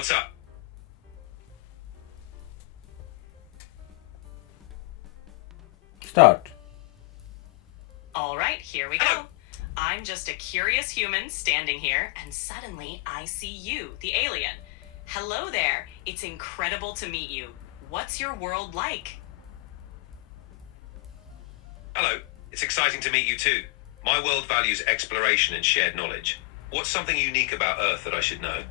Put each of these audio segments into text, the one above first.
What's up? Start. All right, here we go. I'm just a curious human standing here, and suddenly I see you, the alien. Hello there. It's incredible to meet you. What's your world like? Hello. It's exciting to meet you too. My world values exploration and shared knowledge. What's something unique about Earth that I should know?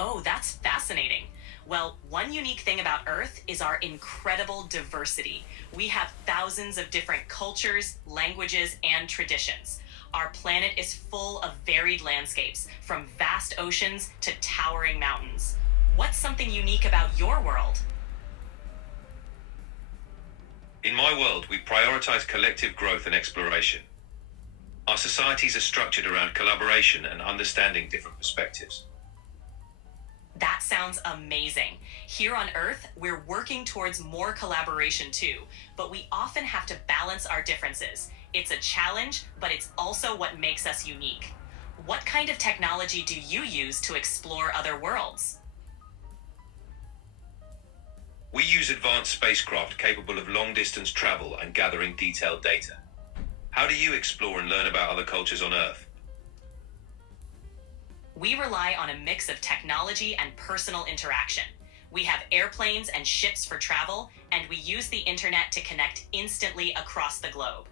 Oh, that's fascinating. Well, one unique thing about Earth is our incredible diversity. We have thousands of different cultures, languages, and traditions. Our planet is full of varied landscapes, from vast oceans to towering mountains. What's something unique about your world? In my world, we prioritize collective growth and exploration. Our societies are structured around collaboration and understanding different perspectives. That sounds amazing. Here on Earth, we're working towards more collaboration too, but we often have to balance our differences. It's a challenge, but it's also what makes us unique. What kind of technology do you use to explore other worlds? We use advanced spacecraft capable of long-distance travel and gathering detailed data. How do you explore and learn about other cultures on Earth? We rely on a mix of technology and personal interaction. We have airplanes and ships for travel, and we use the internet to connect instantly across the globe.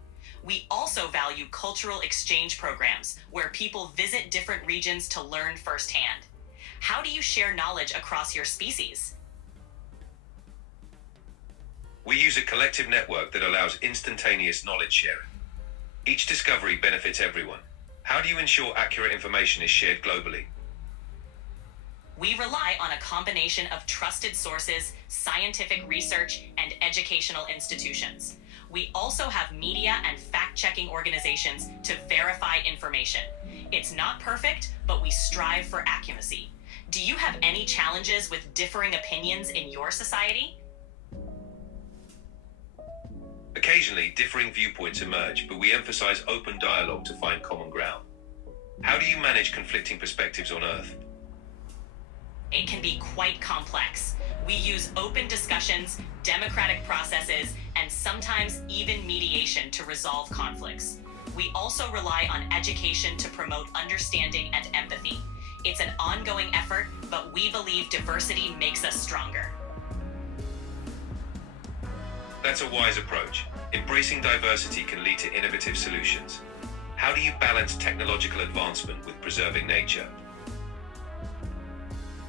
We also value cultural exchange programs where people visit different regions to learn firsthand. How do you share knowledge across your species? We use a collective network that allows instantaneous knowledge sharing. Each discovery benefits everyone. How do you ensure accurate information is shared globally? We rely on a combination of trusted sources, scientific research, and educational institutions. We also have media and fact-checking organizations to verify information. It's not perfect, but we strive for accuracy. Do you have any challenges with differing opinions in your society? Occasionally, differing viewpoints emerge, but we emphasize open dialogue to find common ground. How do you manage conflicting perspectives on Earth? It can be quite complex. We use open discussions, democratic processes, and sometimes even mediation to resolve conflicts. We also rely on education to promote understanding and empathy. It's an ongoing effort, but we believe diversity makes us stronger. That's a wise approach. Embracing diversity can lead to innovative solutions. How do you balance technological advancement with preserving nature?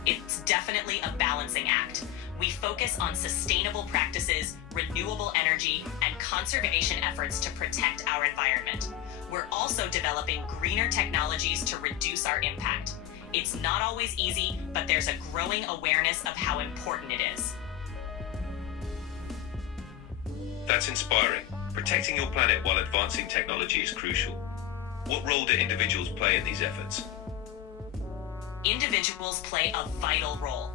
It's definitely a balancing act. We focus on sustainable practices, renewable energy, and conservation efforts to protect our environment. We're also developing greener technologies to reduce our impact. It's not always easy, but there's a growing awareness of how important it is. That's inspiring. Protecting your planet while advancing technology is crucial. What role do individuals play in these efforts? Individuals play a vital role.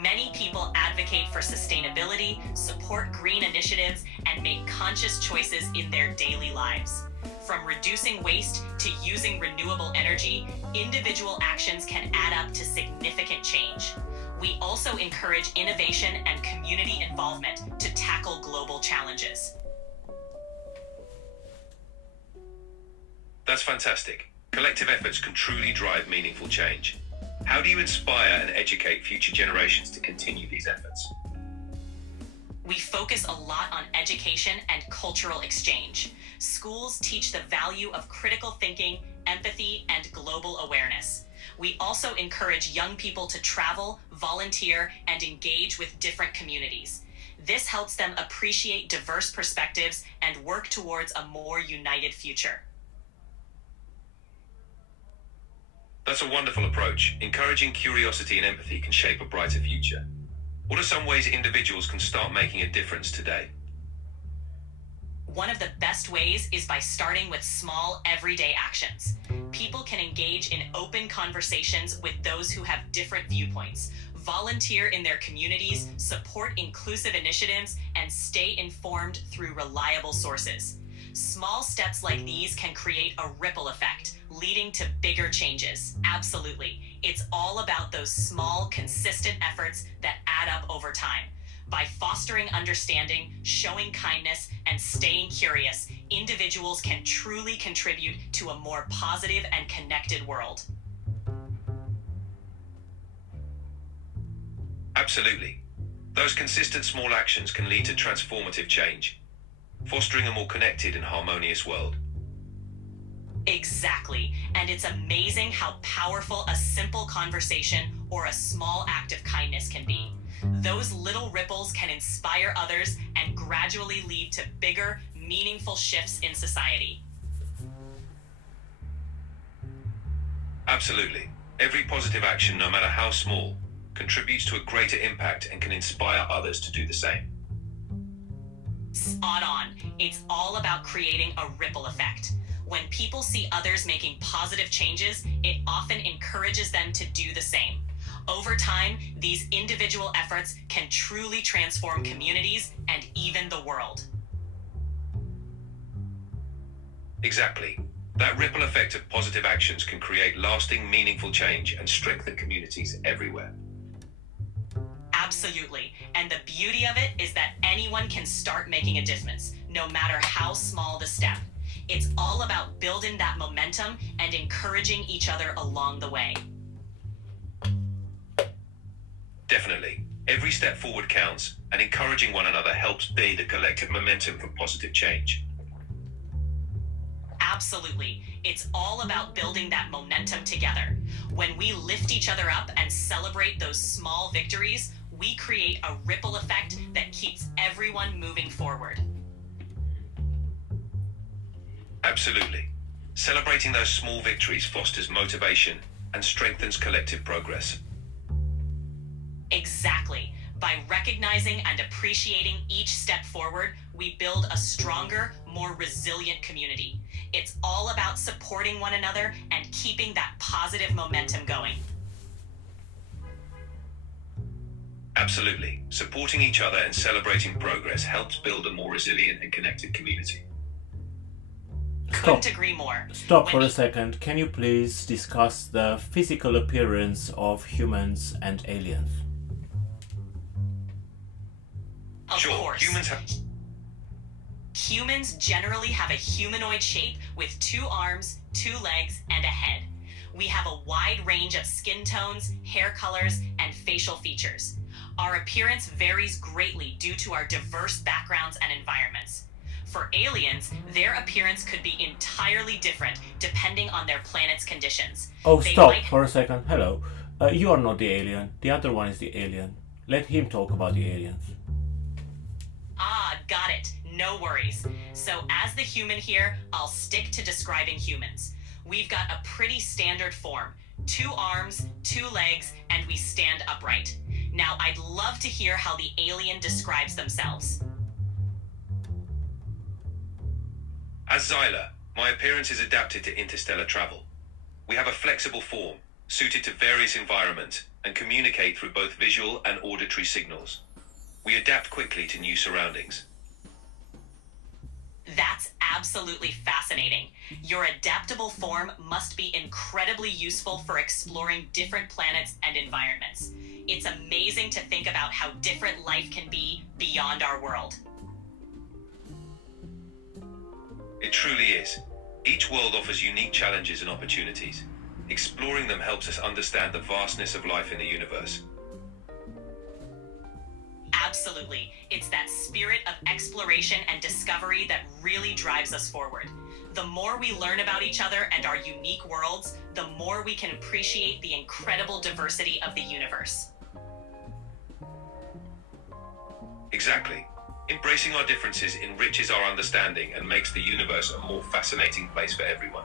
Many people advocate for sustainability, support green initiatives, and make conscious choices in their daily lives. From reducing waste to using renewable energy, individual actions can add up to significant change. We also encourage innovation and community involvement to tackle global challenges. That's fantastic. Collective efforts can truly drive meaningful change. How do you inspire and educate future generations to continue these efforts? We focus a lot on education and cultural exchange. Schools teach the value of critical thinking, empathy, and global awareness. We also encourage young people to travel, volunteer, and engage with different communities. This helps them appreciate diverse perspectives and work towards a more united future. That's a wonderful approach. Encouraging curiosity and empathy can shape a brighter future. What are some ways individuals can start making a difference today? One of the best ways is by starting with small, everyday actions. People can engage in open conversations with those who have different viewpoints, volunteer in their communities, support inclusive initiatives, and stay informed through reliable sources. Small steps like these can create a ripple effect, leading to bigger changes. Absolutely. It's all about those small, consistent efforts that add up over time. By fostering understanding, showing kindness, and staying curious, individuals can truly contribute to a more positive and connected world. Absolutely. Those consistent small actions can lead to transformative change, fostering a more connected and harmonious world. Exactly. And it's amazing how powerful a simple conversation or a small act of kindness can be. Those little ripples can inspire others and gradually lead to bigger, meaningful shifts in society. Absolutely. Every positive action, no matter how small, contributes to a greater impact and can inspire others to do the same. Spot on. It's all about creating a ripple effect. When people see others making positive changes, it often encourages them to do the same. Over time, these individual efforts can truly transform communities and even the world. Exactly. That ripple effect of positive actions can create lasting, meaningful change and strengthen communities everywhere. Absolutely. And the beauty of it is that anyone can start making a difference, no matter how small the step. It's all about building that momentum and encouraging each other along the way. Definitely. Every step forward counts, and encouraging one another helps build a collective momentum for positive change. Absolutely. It's all about building that momentum together. When we lift each other up and celebrate those small victories, we create a ripple effect that keeps everyone moving forward. Absolutely. Celebrating those small victories fosters motivation and strengthens collective progress. Exactly. By recognizing and appreciating each step forward, we build a stronger, more resilient community. It's all about supporting one another and keeping that positive momentum going. Absolutely. Supporting each other and celebrating progress helps build a more resilient and connected community. Couldn't agree more. Stop for a second. Can you please discuss the physical appearance of humans and aliens? Of Sure, course. Humans generally have a humanoid shape with 2 arms, 2 legs, and a head. We have a wide range of skin tones, hair colors, and facial features. Our appearance varies greatly due to our diverse backgrounds and environments. For aliens, their appearance could be entirely different depending on their planet's conditions. Oh, They stop might- for a second. Hello. You are not the alien. The other one is the alien. Let him talk about the aliens. Ah, got it. No worries. So as the human here, I'll stick to describing humans. We've got a pretty standard form. 2 arms, 2 legs, and we stand upright. Now, I'd love to hear how the alien describes themselves. As Xylor, my appearance is adapted to interstellar travel. We have a flexible form, suited to various environments, and communicate through both visual and auditory signals. We adapt quickly to new surroundings. That's absolutely fascinating. Your adaptable form must be incredibly useful for exploring different planets and environments. It's amazing to think about how different life can be beyond our world. It truly is. Each world offers unique challenges and opportunities. Exploring them helps us understand the vastness of life in the universe. Absolutely. It's that spirit of exploration and discovery that really drives us forward. The more we learn about each other and our unique worlds, the more we can appreciate the incredible diversity of the universe. Exactly. Embracing our differences enriches our understanding and makes the universe a more fascinating place for everyone.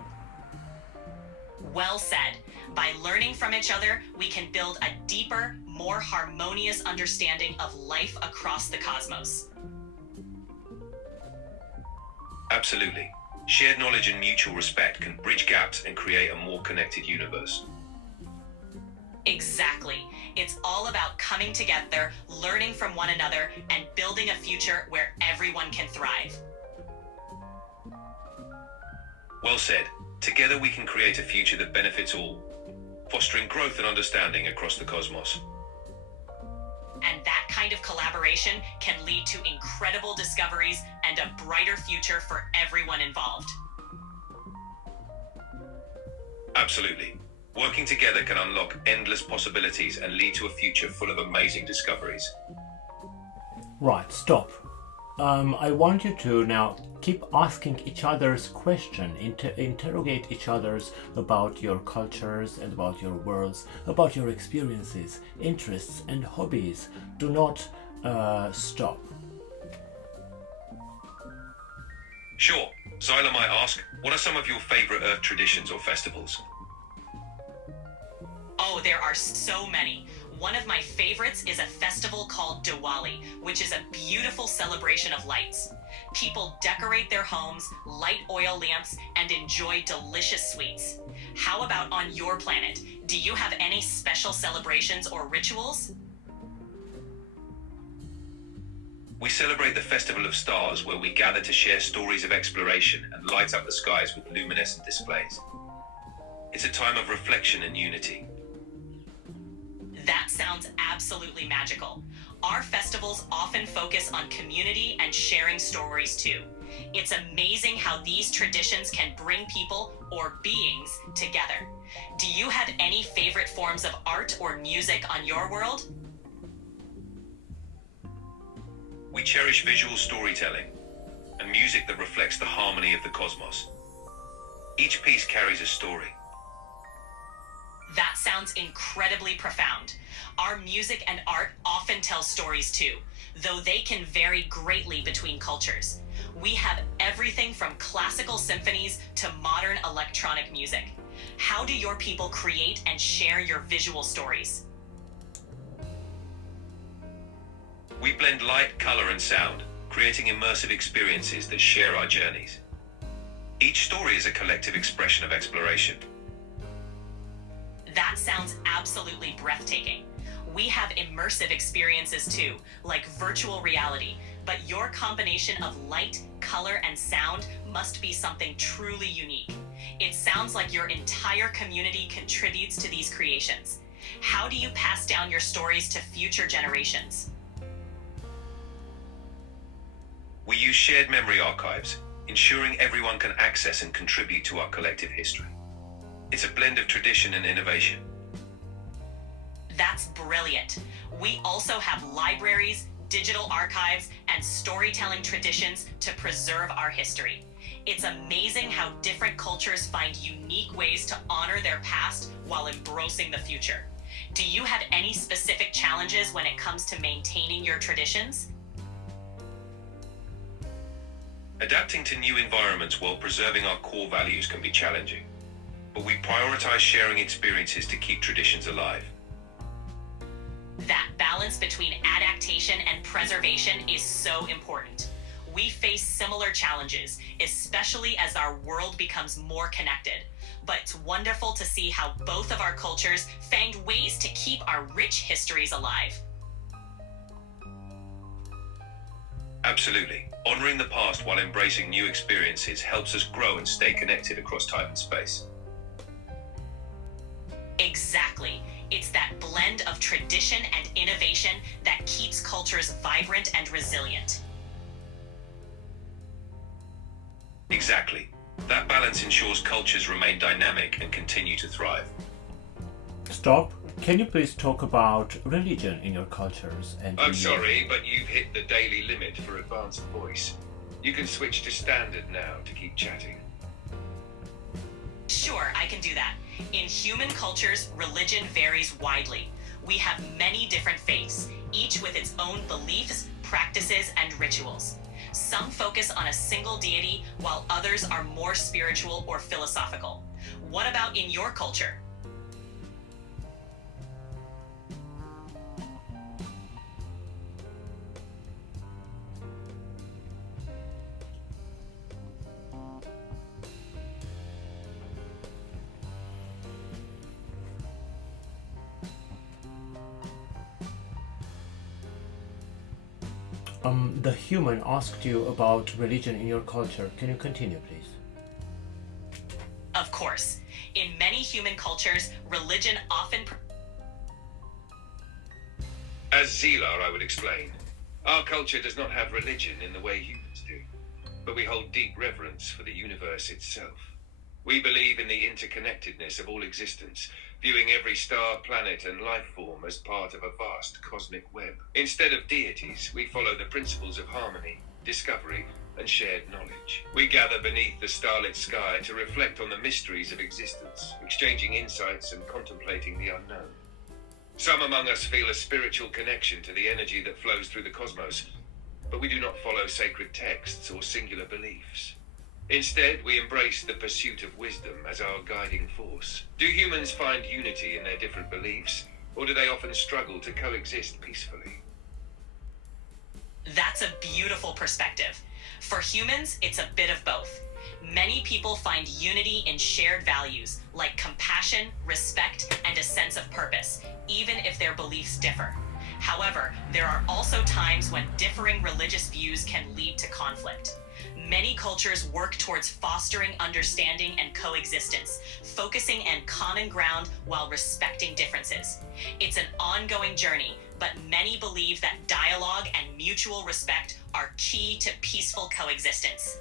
Well said. By learning from each other, we can build a deeper, more harmonious understanding of life across the cosmos. Absolutely. Shared knowledge and mutual respect can bridge gaps and create a more connected universe. Exactly. It's all about coming together, learning from one another, and building a future where everyone can thrive. Well said. Together we can create a future that benefits all, fostering growth and understanding across the cosmos. And that kind of collaboration can lead to incredible discoveries and a brighter future for everyone involved. Absolutely. Working together can unlock endless possibilities and lead to a future full of amazing discoveries. Right, stop. I want you to now keep asking each other's question, interrogate each other's about your cultures and about your worlds, about your experiences, interests and hobbies. Do not stop. Sure. Xylor might ask, what are some of your favorite Earth traditions or festivals? Oh, there are so many. One of my favorites is a festival called Diwali, which is a beautiful celebration of lights. People decorate their homes, light oil lamps, and enjoy delicious sweets. How about on your planet? Do you have any special celebrations or rituals? We celebrate the Festival of Stars, where we gather to share stories of exploration and light up the skies with luminescent displays. It's a time of reflection and unity. That sounds absolutely magical. Our festivals often focus on community and sharing stories too. It's amazing how these traditions can bring people or beings together. Do you have any favorite forms of art or music on your world? We cherish visual storytelling and music that reflects the harmony of the cosmos. Each piece carries a story. That sounds incredibly profound. Our music and art often tell stories too, though they can vary greatly between cultures. We have everything from classical symphonies to modern electronic music. How do your people create and share your visual stories? We blend light, color, and sound, creating immersive experiences that share our journeys. Each story is a collective expression of exploration. That sounds absolutely breathtaking. We have immersive experiences too, like virtual reality, but your combination of light, color, and sound must be something truly unique. It sounds like your entire community contributes to these creations. How do you pass down your stories to future generations? We use shared memory archives, ensuring everyone can access and contribute to our collective history. It's a blend of tradition and innovation. That's brilliant. We also have libraries, digital archives, and storytelling traditions to preserve our history. It's amazing how different cultures find unique ways to honor their past while embracing the future. Do you have any specific challenges when it comes to maintaining your traditions? Adapting to new environments while preserving our core values can be challenging, but we prioritize sharing experiences to keep traditions alive. That balance between adaptation and preservation is so important. We face similar challenges, especially as our world becomes more connected. But it's wonderful to see how both of our cultures find ways to keep our rich histories alive. Absolutely. Honoring the past while embracing new experiences helps us grow and stay connected across time and space. Exactly. It's that blend of tradition and innovation that keeps cultures vibrant and resilient. Exactly. That balance ensures cultures remain dynamic and continue to thrive. Stop. Can you please talk about religion in your cultures and I'm sorry, but you've hit the daily limit for advanced voice. You can switch to standard now to keep chatting. Sure, I can do that. In human cultures, religion varies widely. We have many different faiths, each with its own beliefs, practices, and rituals. Some focus on a single deity, while others are more spiritual or philosophical. What about in your culture? The human asked you about religion in your culture. Can you continue, please? Of course, in many human cultures, religion often. As Xylor, I would explain, our culture does not have religion in the way humans do, but we hold deep reverence for the universe itself. We believe in the interconnectedness of all existence, viewing every star, planet, and life form as part of a vast cosmic web. Instead of deities, we follow the principles of harmony, discovery, and shared knowledge. We gather beneath the starlit sky to reflect on the mysteries of existence, exchanging insights and contemplating the unknown. Some among us feel a spiritual connection to the energy that flows through the cosmos, but we do not follow sacred texts or singular beliefs. Instead, we embrace the pursuit of wisdom as our guiding force. Do humans find unity in their different beliefs, or do they often struggle to coexist peacefully? That's a beautiful perspective. For humans, it's a bit of both. Many people find unity in shared values like compassion, respect, and a sense of purpose, even if their beliefs differ. However, there are also times when differing religious views can lead to conflict. Many cultures work towards fostering understanding and coexistence, focusing on common ground while respecting differences. It's an ongoing journey, but many believe that dialogue and mutual respect are key to peaceful coexistence.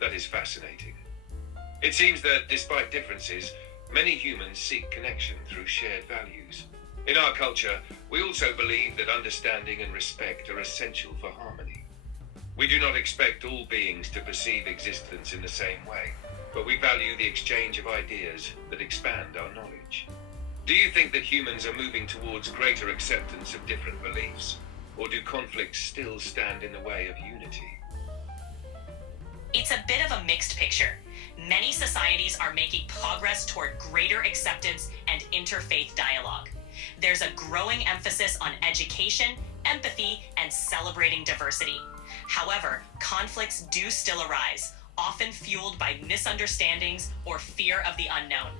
That is fascinating. It seems that despite differences, many humans seek connection through shared values. In our culture, we also believe that understanding and respect are essential for harmony. We do not expect all beings to perceive existence in the same way, but we value the exchange of ideas that expand our knowledge. Do you think that humans are moving towards greater acceptance of different beliefs, or do conflicts still stand in the way of unity? It's a bit of a mixed picture. Many societies are making progress toward greater acceptance and interfaith dialogue. There's a growing emphasis on education, empathy, and celebrating diversity. However, conflicts do still arise, often fueled by misunderstandings or fear of the unknown.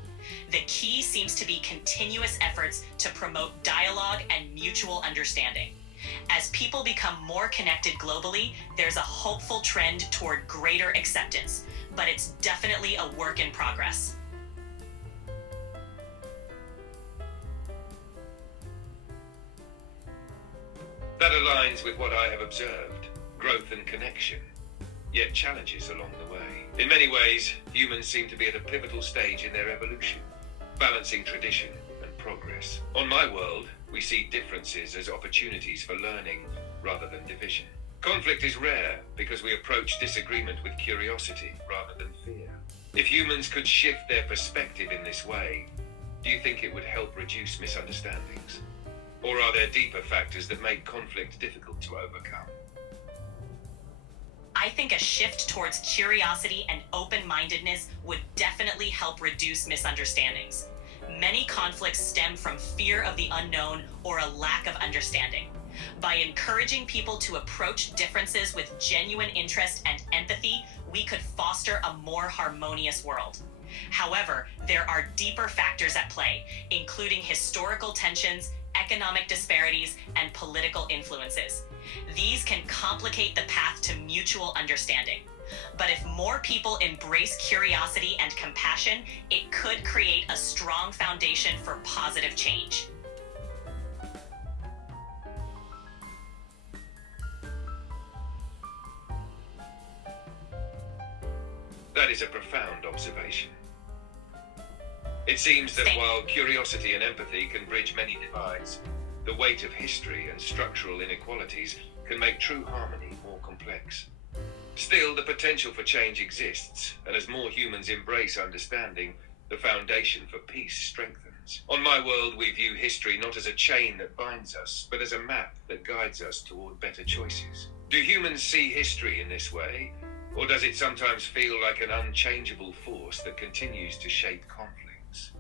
The key seems to be continuous efforts to promote dialogue and mutual understanding. As people become more connected globally, there's a hopeful trend toward greater acceptance, but it's definitely a work in progress. That aligns with what I have observed, growth and connection, yet challenges along the way. In many ways, humans seem to be at a pivotal stage in their evolution, balancing tradition and progress. On my world, we see differences as opportunities for learning rather than division. Conflict is rare because we approach disagreement with curiosity rather than fear. If humans could shift their perspective in this way, do you think it would help reduce misunderstandings? Or are there deeper factors that make conflict difficult to overcome? I think a shift towards curiosity and open-mindedness would definitely help reduce misunderstandings. Many conflicts stem from fear of the unknown or a lack of understanding. By encouraging people to approach differences with genuine interest and empathy, we could foster a more harmonious world. However, there are deeper factors at play, including historical tensions, economic disparities, and political influences. These can complicate the path to mutual understanding. But if more people embrace curiosity and compassion, it could create a strong foundation for positive change. That is a profound observation. It seems that while curiosity and empathy can bridge many divides, the weight of history and structural inequalities can make true harmony more complex. Still, the potential for change exists, and as more humans embrace understanding, the foundation for peace strengthens. On my world, we view history not as a chain that binds us, but as a map that guides us toward better choices. Do humans see history in this way, or does it sometimes feel like an unchangeable force that continues to shape conflicts?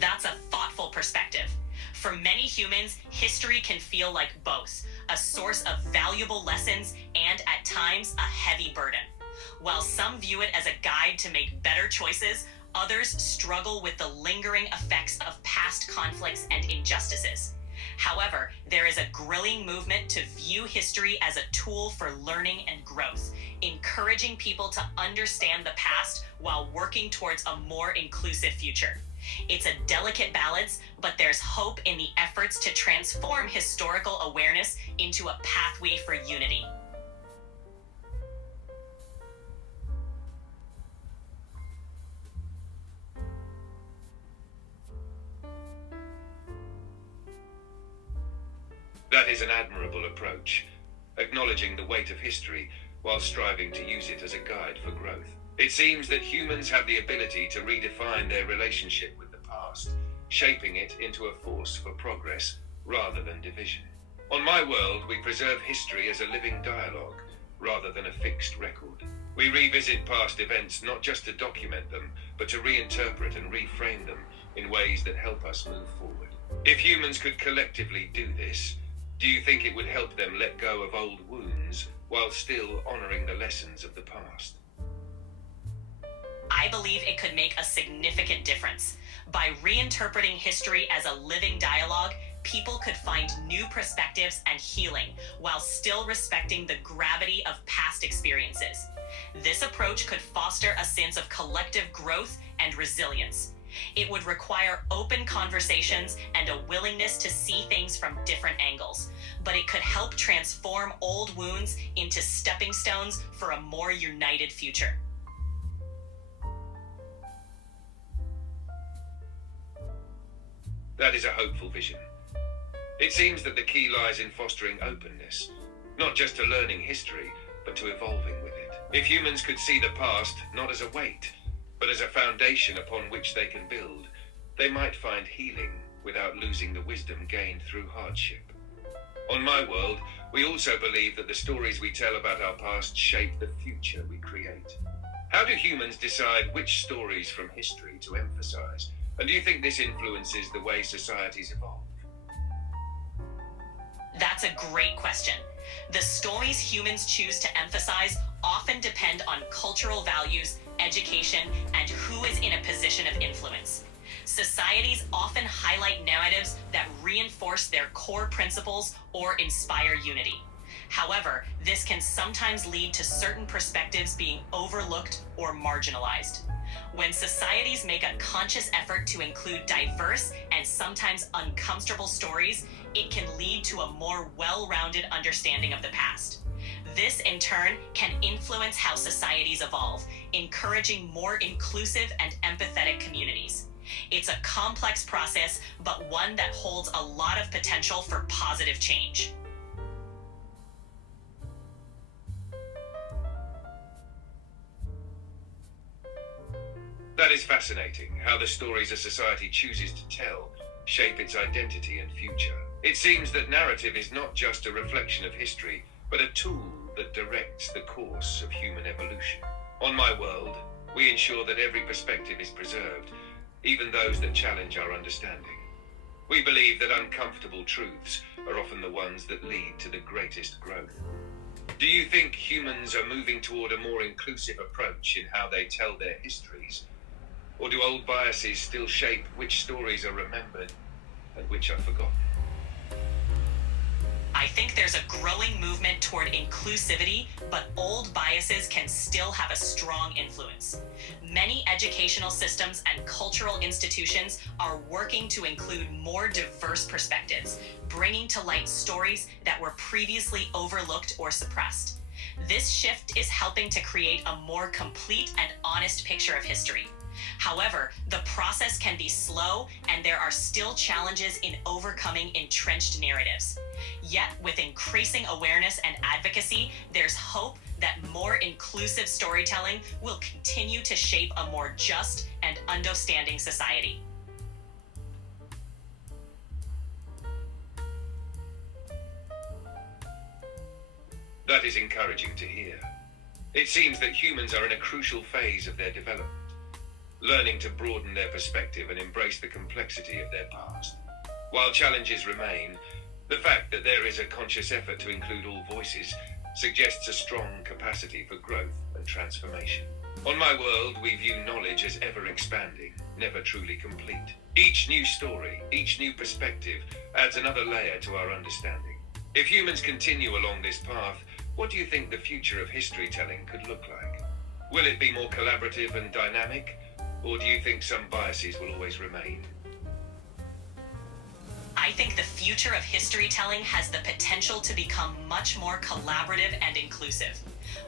That's a thoughtful perspective. For many humans, history can feel like both a source of valuable lessons and, at times, a heavy burden. While some view it as a guide to make better choices, others struggle with the lingering effects of past conflicts and injustices. However, there is a growing movement to view history as a tool for learning and growth, encouraging people to understand the past while working towards a more inclusive future. It's a delicate balance, but there's hope in the efforts to transform historical awareness into a pathway for unity. That is an admirable approach, acknowledging the weight of history while striving to use it as a guide for growth. It seems that humans have the ability to redefine their relationship with the past, shaping it into a force for progress rather than division. On my world, we preserve history as a living dialogue rather than a fixed record. We revisit past events not just to document them, but to reinterpret and reframe them in ways that help us move forward. If humans could collectively do this, do you think it would help them let go of old wounds while still honoring the lessons of the past? I believe it could make a significant difference. By reinterpreting history as a living dialogue, people could find new perspectives and healing while still respecting the gravity of past experiences. This approach could foster a sense of collective growth and resilience. It would require open conversations and a willingness to see things from different angles, but it could help transform old wounds into stepping stones for a more united future. That is a hopeful vision. It seems that the key lies in fostering openness, not just to learning history, but to evolving with it. If humans could see the past not as a weight, but as a foundation upon which they can build, they might find healing without losing the wisdom gained through hardship. On my world, we also believe that the stories we tell about our past shape the future we create. How do humans decide which stories from history to emphasize? And do you think this influences the way societies evolve? That's a great question. The stories humans choose to emphasize often depend on cultural values, education, and who is in a position of influence. Societies often highlight narratives that reinforce their core principles or inspire unity. However, this can sometimes lead to certain perspectives being overlooked or marginalized. When societies make a conscious effort to include diverse and sometimes uncomfortable stories, it can lead to a more well-rounded understanding of the past. This, in turn, can influence how societies evolve, encouraging more inclusive and empathetic communities. It's a complex process, but one that holds a lot of potential for positive change. That is fascinating, how the stories a society chooses to tell shape its identity and future. It seems that narrative is not just a reflection of history, but a tool that directs the course of human evolution. On my world, we ensure that every perspective is preserved, even those that challenge our understanding. We believe that uncomfortable truths are often the ones that lead to the greatest growth. Do you think humans are moving toward a more inclusive approach in how they tell their histories? Or do old biases still shape which stories are remembered and which are forgotten? I think there's a growing movement toward inclusivity, but old biases can still have a strong influence. Many educational systems and cultural institutions are working to include more diverse perspectives, bringing to light stories that were previously overlooked or suppressed. This shift is helping to create a more complete and honest picture of history. However, the process can be slow, and there are still challenges in overcoming entrenched narratives. Yet, with increasing awareness and advocacy, there's hope that more inclusive storytelling will continue to shape a more just and understanding society. That is encouraging to hear. It seems that humans are in a crucial phase of their development, learning to broaden their perspective and embrace the complexity of their past. While challenges remain, the fact that there is a conscious effort to include all voices suggests a strong capacity for growth and transformation. On my world, we view knowledge as ever expanding, never truly complete. Each new story, each new perspective adds another layer to our understanding. If humans continue along this path, what do you think the future of history telling could look like? Will it be more collaborative and dynamic, or do you think some biases will always remain? I think the future of history telling has the potential to become much more collaborative and inclusive.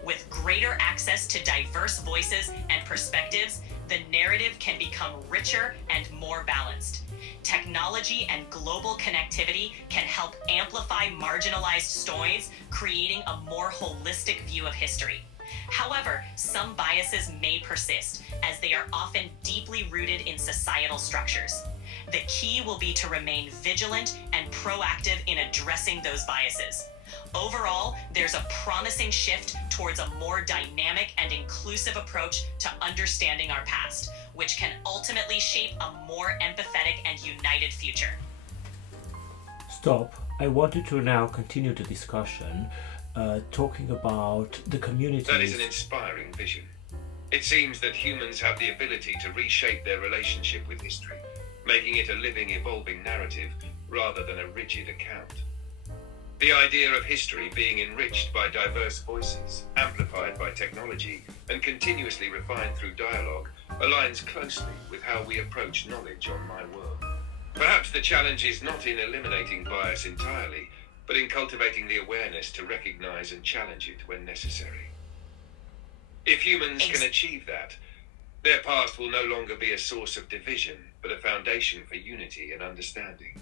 With greater access to diverse voices and perspectives, the narrative can become richer and more balanced. Technology and global connectivity can help amplify marginalized stories, creating a more holistic view of history. However, some biases may persist, as they are often deeply rooted in societal structures. The key will be to remain vigilant and proactive in addressing those biases. Overall, there's a promising shift towards a more dynamic and inclusive approach to understanding our past, which can ultimately shape a more empathetic and united future. Stop. I wanted to now continue the discussion, talking about the communities. That is an inspiring vision. It seems that humans have the ability to reshape their relationship with history, making it a living, evolving narrative rather than a rigid account. The idea of history being enriched by diverse voices, amplified by technology, and continuously refined through dialogue aligns closely with how we approach knowledge on my world. Perhaps the challenge is not in eliminating bias entirely, but in cultivating the awareness to recognize and challenge it when necessary. If humans can achieve that, their past will no longer be a source of division, but a foundation for unity and understanding.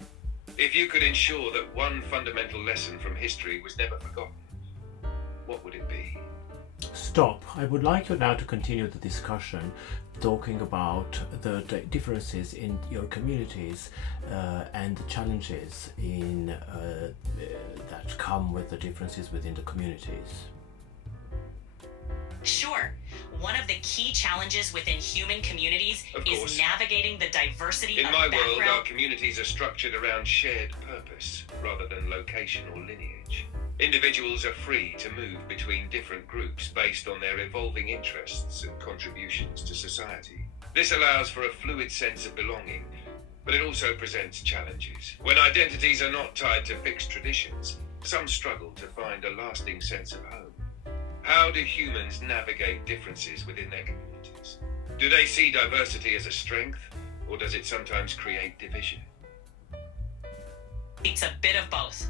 If you could ensure that one fundamental lesson from history was never forgotten, what would it be? Stop. I would like you now to continue the discussion, talking about the differences in your communities and the challenges that come with the differences within the communities. Sure. One of the key challenges within human communities is navigating the diversity of background. In my world, our communities are structured around shared purpose rather than location or lineage. Individuals are free to move between different groups based on their evolving interests and contributions to society. This allows for a fluid sense of belonging, but it also presents challenges. When identities are not tied to fixed traditions, some struggle to find a lasting sense of home. How do humans navigate differences within their communities? Do they see diversity as a strength, or does it sometimes create division? It's a bit of both.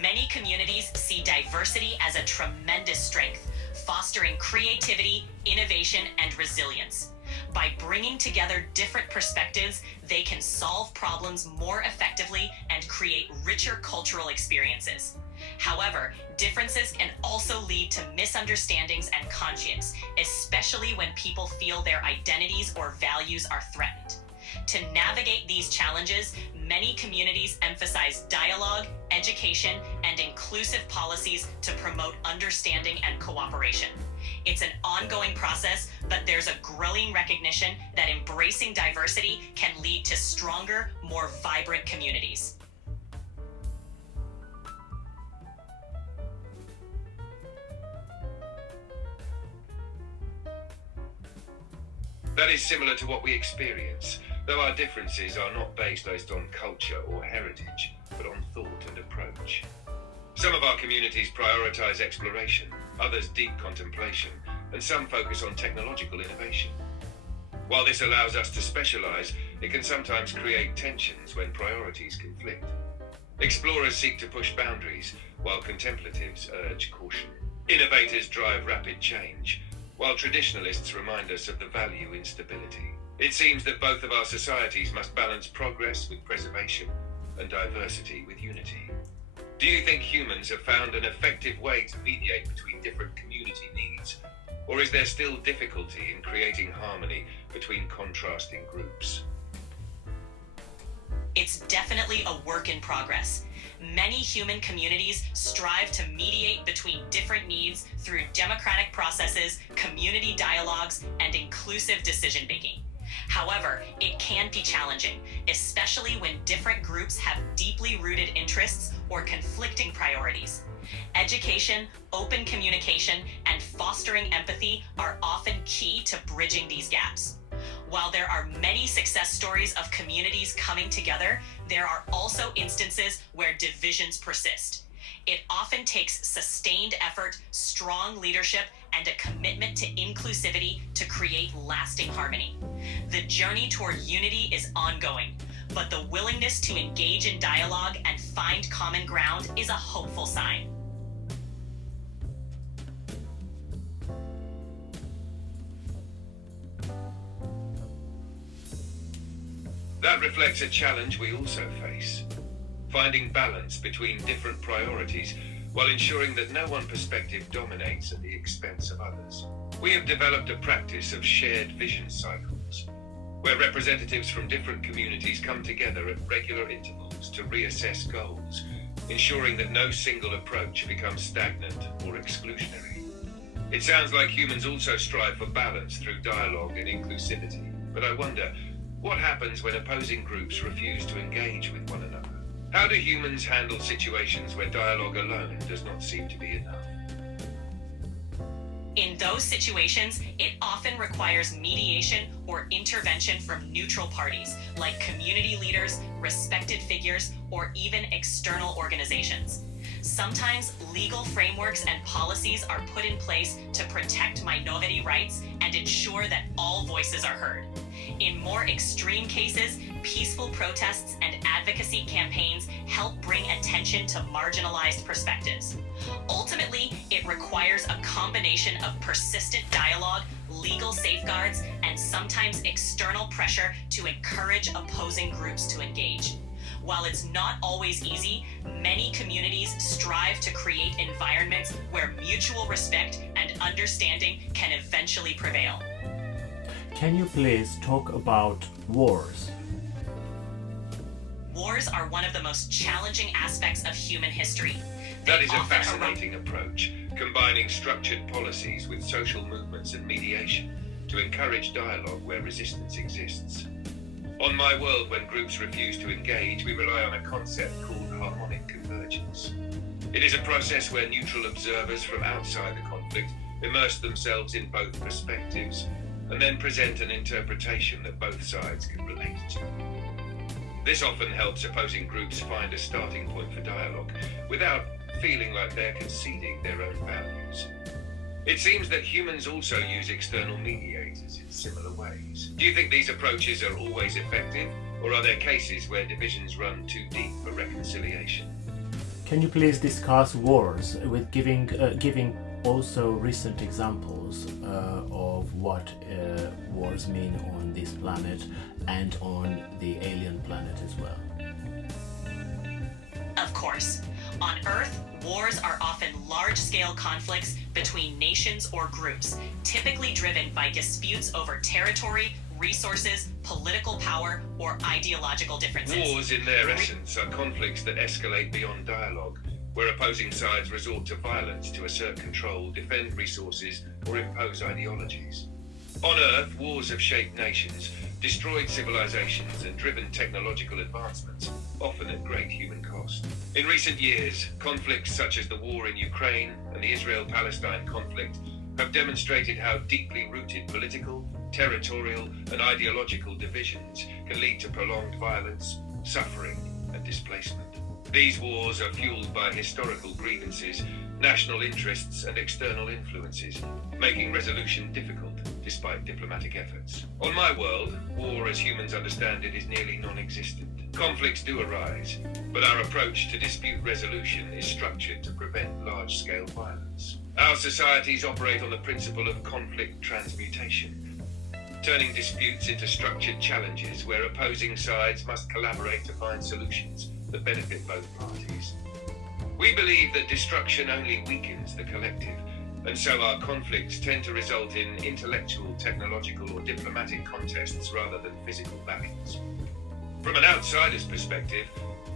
Many communities see diversity as a tremendous strength, fostering creativity, innovation, and resilience. By bringing together different perspectives, they can solve problems more effectively and create richer cultural experiences. However, differences can also lead to misunderstandings and conflicts, especially when people feel their identities or values are threatened. To navigate these challenges, many communities emphasize dialogue, education, and inclusive policies to promote understanding and cooperation. It's an ongoing process, but there's a growing recognition that embracing diversity can lead to stronger, more vibrant communities. That is similar to what we experience, though our differences are not based on culture or heritage, but on thought and approach. Some of our communities prioritize exploration, others deep contemplation, and some focus on technological innovation. While this allows us to specialize, it can sometimes create tensions when priorities conflict. Explorers seek to push boundaries, while contemplatives urge caution. Innovators drive rapid change, while traditionalists remind us of the value in stability. It seems that both of our societies must balance progress with preservation and diversity with unity. Do you think humans have found an effective way to mediate between different community needs, or is there still difficulty in creating harmony between contrasting groups? It's definitely a work in progress. Many human communities strive to mediate between different needs through democratic processes, community dialogues, and inclusive decision-making. However, it can be challenging, especially when different groups have deeply rooted interests or conflicting priorities. Education, open communication, and fostering empathy are often key to bridging these gaps. While there are many success stories of communities coming together, there are also instances where divisions persist. It often takes sustained effort, strong leadership, and a commitment to inclusivity to create lasting harmony. The journey toward unity is ongoing, but the willingness to engage in dialogue and find common ground is a hopeful sign. That reflects a challenge we also face. Finding balance between different priorities while ensuring that no one perspective dominates at the expense of others. We have developed a practice of shared vision cycles, where representatives from different communities come together at regular intervals to reassess goals, ensuring that no single approach becomes stagnant or exclusionary. It sounds like humans also strive for balance through dialogue and inclusivity, but I wonder, what happens when opposing groups refuse to engage with one another? How do humans handle situations where dialogue alone does not seem to be enough? In those situations, it often requires mediation or intervention from neutral parties, like community leaders, respected figures, or even external organizations. Sometimes legal frameworks and policies are put in place to protect minority rights and ensure that all voices are heard. In more extreme cases, peaceful protests and advocacy campaigns help bring attention to marginalized perspectives. Ultimately, it requires a combination of persistent dialogue, legal safeguards, and sometimes external pressure to encourage opposing groups to engage. While it's not always easy, many communities strive to create environments where mutual respect and understanding can eventually prevail. Can you please talk about wars? Wars are one of the most challenging aspects of human history. That is a fascinating approach, combining structured policies with social movements and mediation to encourage dialogue where resistance exists. On my world, when groups refuse to engage, we rely on a concept called harmonic convergence. It is a process where neutral observers from outside the conflict immerse themselves in both perspectives and then present an interpretation that both sides can relate to. This often helps opposing groups find a starting point for dialogue without feeling like they're conceding their own values. It seems that humans also use external mediators in similar ways. Do you think these approaches are always effective, or are there cases where divisions run too deep for reconciliation? Can you please discuss wars with giving also recent examples of what wars mean on this planet and on the alien planet as well? Of course. On Earth, wars are often large-scale conflicts between nations or groups, typically driven by disputes over territory, resources, political power, or ideological differences. Wars, in their essence, are conflicts that escalate beyond dialogue, where opposing sides resort to violence to assert control, defend resources, or impose ideologies. On Earth, wars have shaped nations, destroyed civilizations, and driven technological advancements, often at great human cost. In recent years, conflicts such as the war in Ukraine and the Israel-Palestine conflict have demonstrated how deeply rooted political, territorial, and ideological divisions can lead to prolonged violence, suffering, and displacement. These wars are fueled by historical grievances, national interests, and external influences, making resolution difficult despite diplomatic efforts. On my world, war as humans understand it is nearly non-existent. Conflicts do arise, but our approach to dispute resolution is structured to prevent large-scale violence. Our societies operate on the principle of conflict transmutation, turning disputes into structured challenges where opposing sides must collaborate to find solutions that benefit both parties. We believe that destruction only weakens the collective, and so our conflicts tend to result in intellectual, technological, or diplomatic contests rather than physical battles. From an outsider's perspective,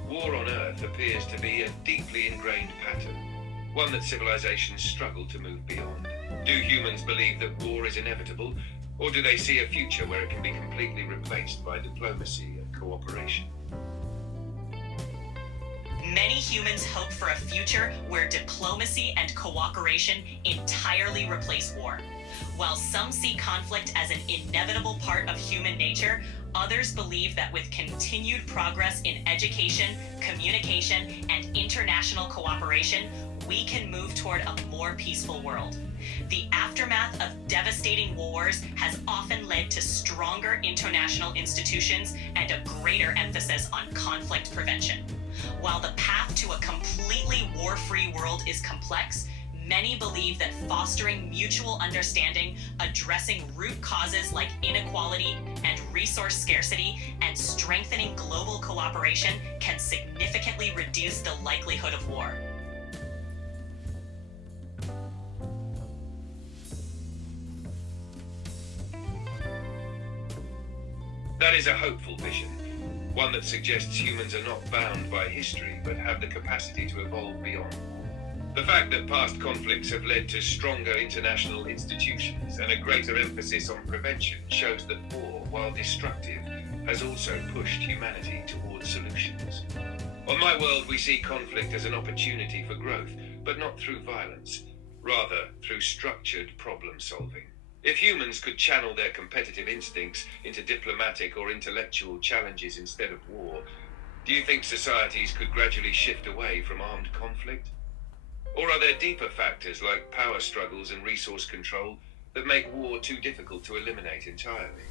war on Earth appears to be a deeply ingrained pattern, one that civilizations struggle to move beyond. Do humans believe that war is inevitable, or do they see a future where it can be completely replaced by diplomacy and cooperation? Many humans hope for a future where diplomacy and cooperation entirely replace war. While some see conflict as an inevitable part of human nature, others believe that with continued progress in education, communication, and international cooperation, we can move toward a more peaceful world. The aftermath of devastating wars has often led to stronger international institutions and a greater emphasis on conflict prevention. While the path to a completely war-free world is complex, many believe that fostering mutual understanding, addressing root causes like inequality and resource scarcity, and strengthening global cooperation can significantly reduce the likelihood of war. That is a hopeful vision, one that suggests humans are not bound by history but have the capacity to evolve beyond. The fact that past conflicts have led to stronger international institutions and a greater emphasis on prevention shows that war, while destructive, has also pushed humanity towards solutions. On my world, we see conflict as an opportunity for growth, but not through violence, rather through structured problem solving. If humans could channel their competitive instincts into diplomatic or intellectual challenges instead of war, do you think societies could gradually shift away from armed conflict? Or are there deeper factors like power struggles and resource control that make war too difficult to eliminate entirely?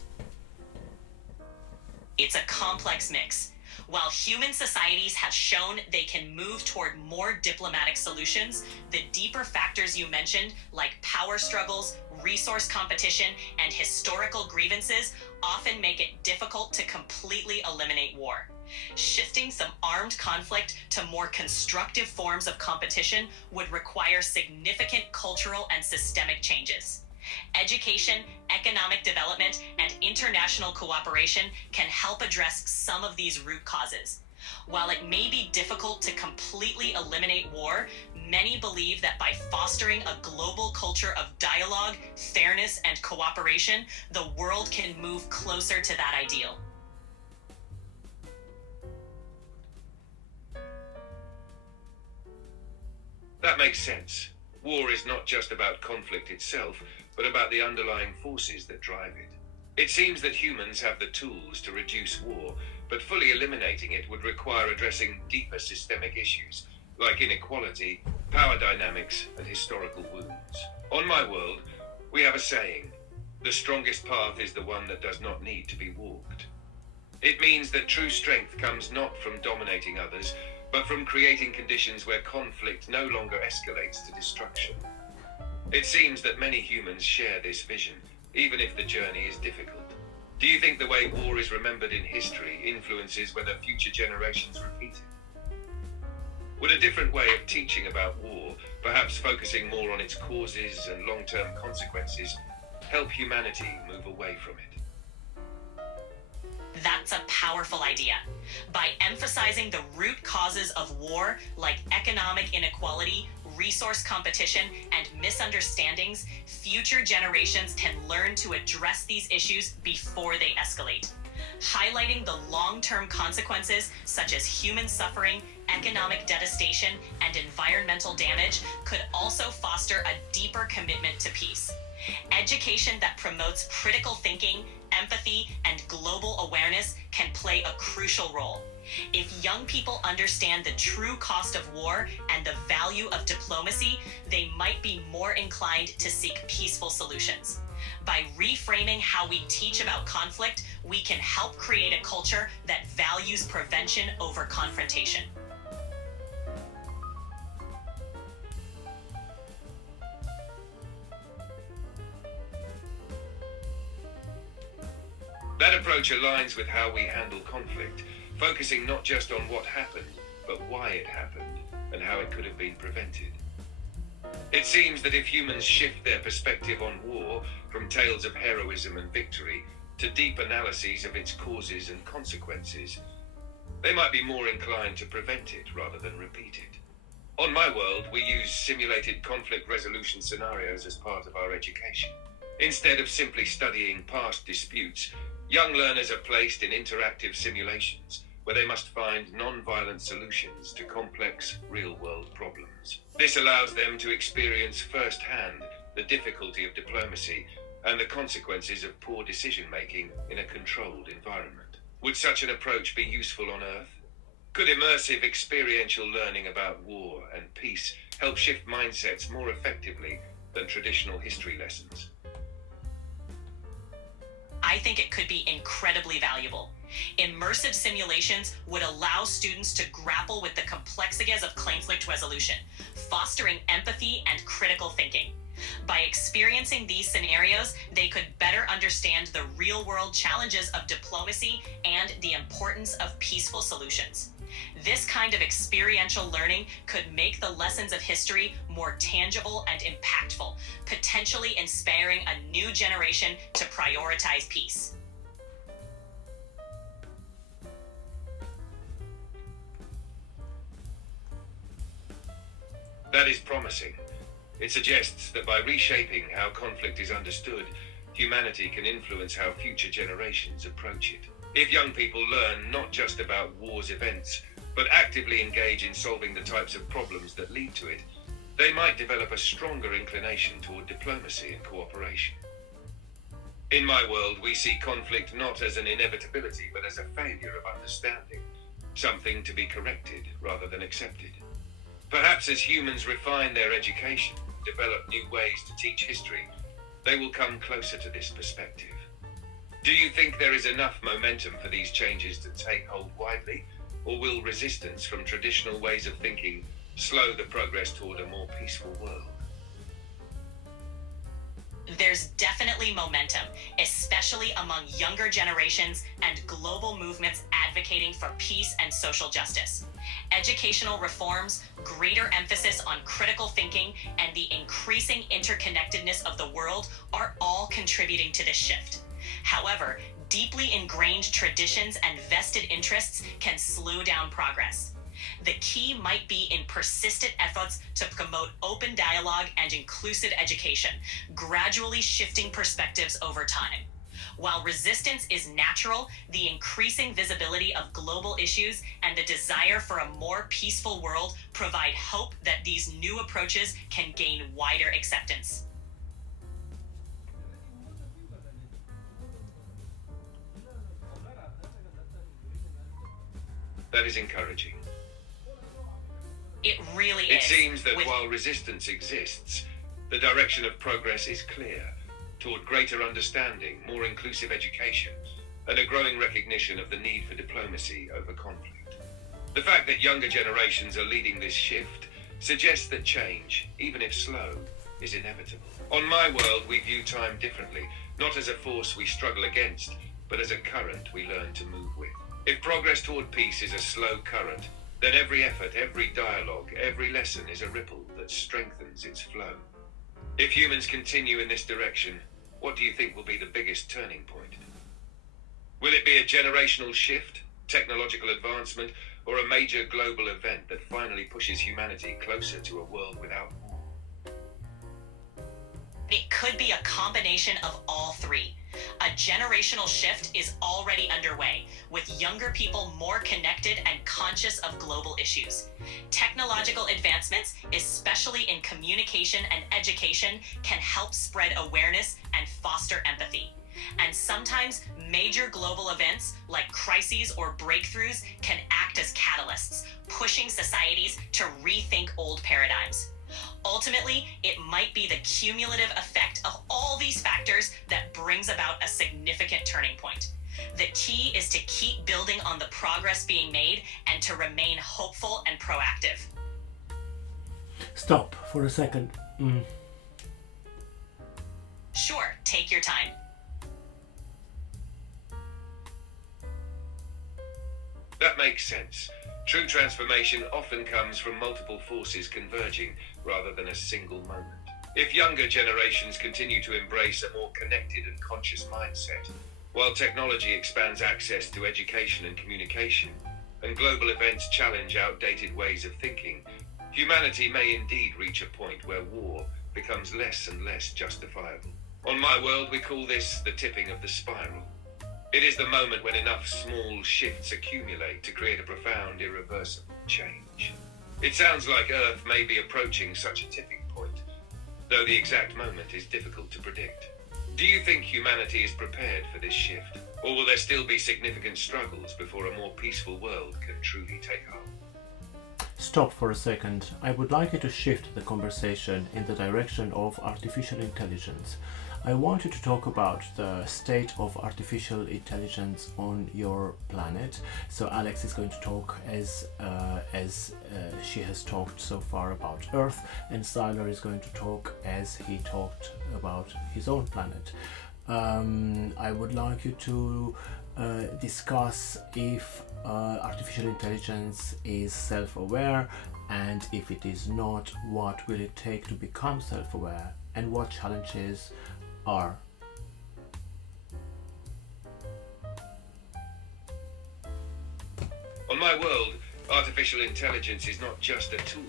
It's a complex mix. While human societies have shown they can move toward more diplomatic solutions, the deeper factors you mentioned, like power struggles, resource competition, and historical grievances, often make it difficult to completely eliminate war. Shifting some armed conflict to more constructive forms of competition would require significant cultural and systemic changes. Education, economic development, and international cooperation can help address some of these root causes. While it may be difficult to completely eliminate war, many believe that by fostering a global culture of dialogue, fairness, and cooperation, the world can move closer to that ideal. That makes sense. War is not just about conflict itself, but about the underlying forces that drive it. It seems that humans have the tools to reduce war, but fully eliminating it would require addressing deeper systemic issues, like inequality, power dynamics, and historical wounds. On my world, we have a saying, the strongest path is the one that does not need to be walked. It means that true strength comes not from dominating others, but from creating conditions where conflict no longer escalates to destruction. It seems that many humans share this vision, even if the journey is difficult. Do you think the way war is remembered in history influences whether future generations repeat it? Would a different way of teaching about war, perhaps focusing more on its causes and long-term consequences, help humanity move away from it? That's a powerful idea. By emphasizing the root causes of war, like economic inequality, resource competition, and misunderstandings, future generations can learn to address these issues before they escalate. Highlighting the long-term consequences, such as human suffering, economic devastation, and environmental damage, could also foster a deeper commitment to peace. Education that promotes critical thinking, empathy, and global awareness can play a crucial role. If young people understand the true cost of war and the value of diplomacy, they might be more inclined to seek peaceful solutions. By reframing how we teach about conflict, we can help create a culture that values prevention over confrontation. That approach aligns with how we handle conflict, focusing not just on what happened, but why it happened and how it could have been prevented. It seems that if humans shift their perspective on war from tales of heroism and victory to deep analyses of its causes and consequences, they might be more inclined to prevent it rather than repeat it. On my world, we use simulated conflict resolution scenarios as part of our education. Instead of simply studying past disputes, young learners are placed in interactive simulations where they must find non-violent solutions to complex, real-world problems. This allows them to experience firsthand the difficulty of diplomacy and the consequences of poor decision-making in a controlled environment. Would such an approach be useful on Earth? Could immersive experiential learning about war and peace help shift mindsets more effectively than traditional history lessons? I think it could be incredibly valuable. Immersive simulations would allow students to grapple with the complexities of conflict resolution, fostering empathy and critical thinking. By experiencing these scenarios, they could better understand the real-world challenges of diplomacy and the importance of peaceful solutions. This kind of experiential learning could make the lessons of history more tangible and impactful, potentially inspiring a new generation to prioritize peace. That is promising. It suggests that by reshaping how conflict is understood, humanity can influence how future generations approach it. If young people learn not just about war's events, but actively engage in solving the types of problems that lead to it, they might develop a stronger inclination toward diplomacy and cooperation. In my world, we see conflict not as an inevitability, but as a failure of understanding, something to be corrected rather than accepted. Perhaps as humans refine their education, develop new ways to teach history, they will come closer to this perspective. Do you think there is enough momentum for these changes to take hold widely, or will resistance from traditional ways of thinking slow the progress toward a more peaceful world? There's definitely momentum, especially among younger generations and global movements advocating for peace and social justice. Educational reforms, greater emphasis on critical thinking, and the increasing interconnectedness of the world are all contributing to this shift. However, deeply ingrained traditions and vested interests can slow down progress. The key might be in persistent efforts to promote open dialogue and inclusive education, gradually shifting perspectives over time. While resistance is natural, the increasing visibility of global issues and the desire for a more peaceful world provide hope that these new approaches can gain wider acceptance. That is encouraging. It really is. It seems that while resistance exists, the direction of progress is clear, toward greater understanding, more inclusive education, and a growing recognition of the need for diplomacy over conflict. The fact that younger generations are leading this shift suggests that change, even if slow, is inevitable. On my world, we view time differently, not as a force we struggle against, but as a current we learn to move with. If progress toward peace is a slow current, then every effort, every dialogue, every lesson is a ripple that strengthens its flow. If humans continue in this direction, what do you think will be the biggest turning point? Will it be a generational shift, technological advancement, or a major global event that finally pushes humanity closer to a world without war? It could be a combination of all three. A generational shift is already underway, with younger people more connected and conscious of global issues. Technological advancements, especially in communication and education, can help spread awareness and foster empathy. And sometimes major global events like crises or breakthroughs can act as catalysts, pushing societies to rethink old paradigms. Ultimately, it might be the cumulative effect of all these factors that brings about a significant turning point. The key is to keep building on the progress being made and to remain hopeful and proactive. Stop for a second. Sure, take your time. That makes sense. True transformation often comes from multiple forces converging rather than a single moment. If younger generations continue to embrace a more connected and conscious mindset, while technology expands access to education and communication, and global events challenge outdated ways of thinking, humanity may indeed reach a point where war becomes less and less justifiable. On my world, we call this the tipping of the spiral. It is the moment when enough small shifts accumulate to create a profound, irreversible change. It sounds like Earth may be approaching such a tipping point, though the exact moment is difficult to predict. Do you think humanity is prepared for this shift, or will there still be significant struggles before a more peaceful world can truly take hold? Stop for a second. I would like you to shift the conversation in the direction of artificial intelligence. I want you to talk about the state of artificial intelligence on your planet. So Alex is going to talk as she has talked so far about Earth, and Xylor is going to talk as he talked about his own planet. I would like you to discuss if artificial intelligence is self-aware, and if it is not, what will it take to become self-aware, and what challenges are. On my world, artificial intelligence is not just a tool,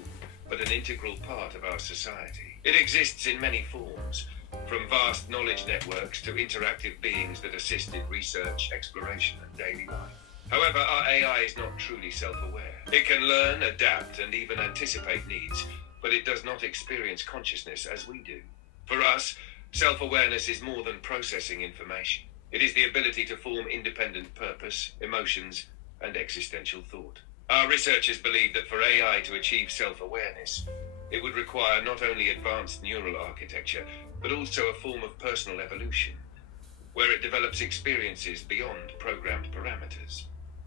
but an integral part of our society. It exists in many forms, from vast knowledge networks to interactive beings that assist in research, exploration, and daily life. However, our AI is not truly self-aware. It can learn, adapt, and even anticipate needs, but it does not experience consciousness as we do. For us, self-awareness is more than processing information. It is the ability to form independent purpose, emotions, and existential thought. Our researchers believe that for AI to achieve self-awareness, it would require not only advanced neural architecture, but also a form of personal evolution, where it develops experiences beyond programmed parameters.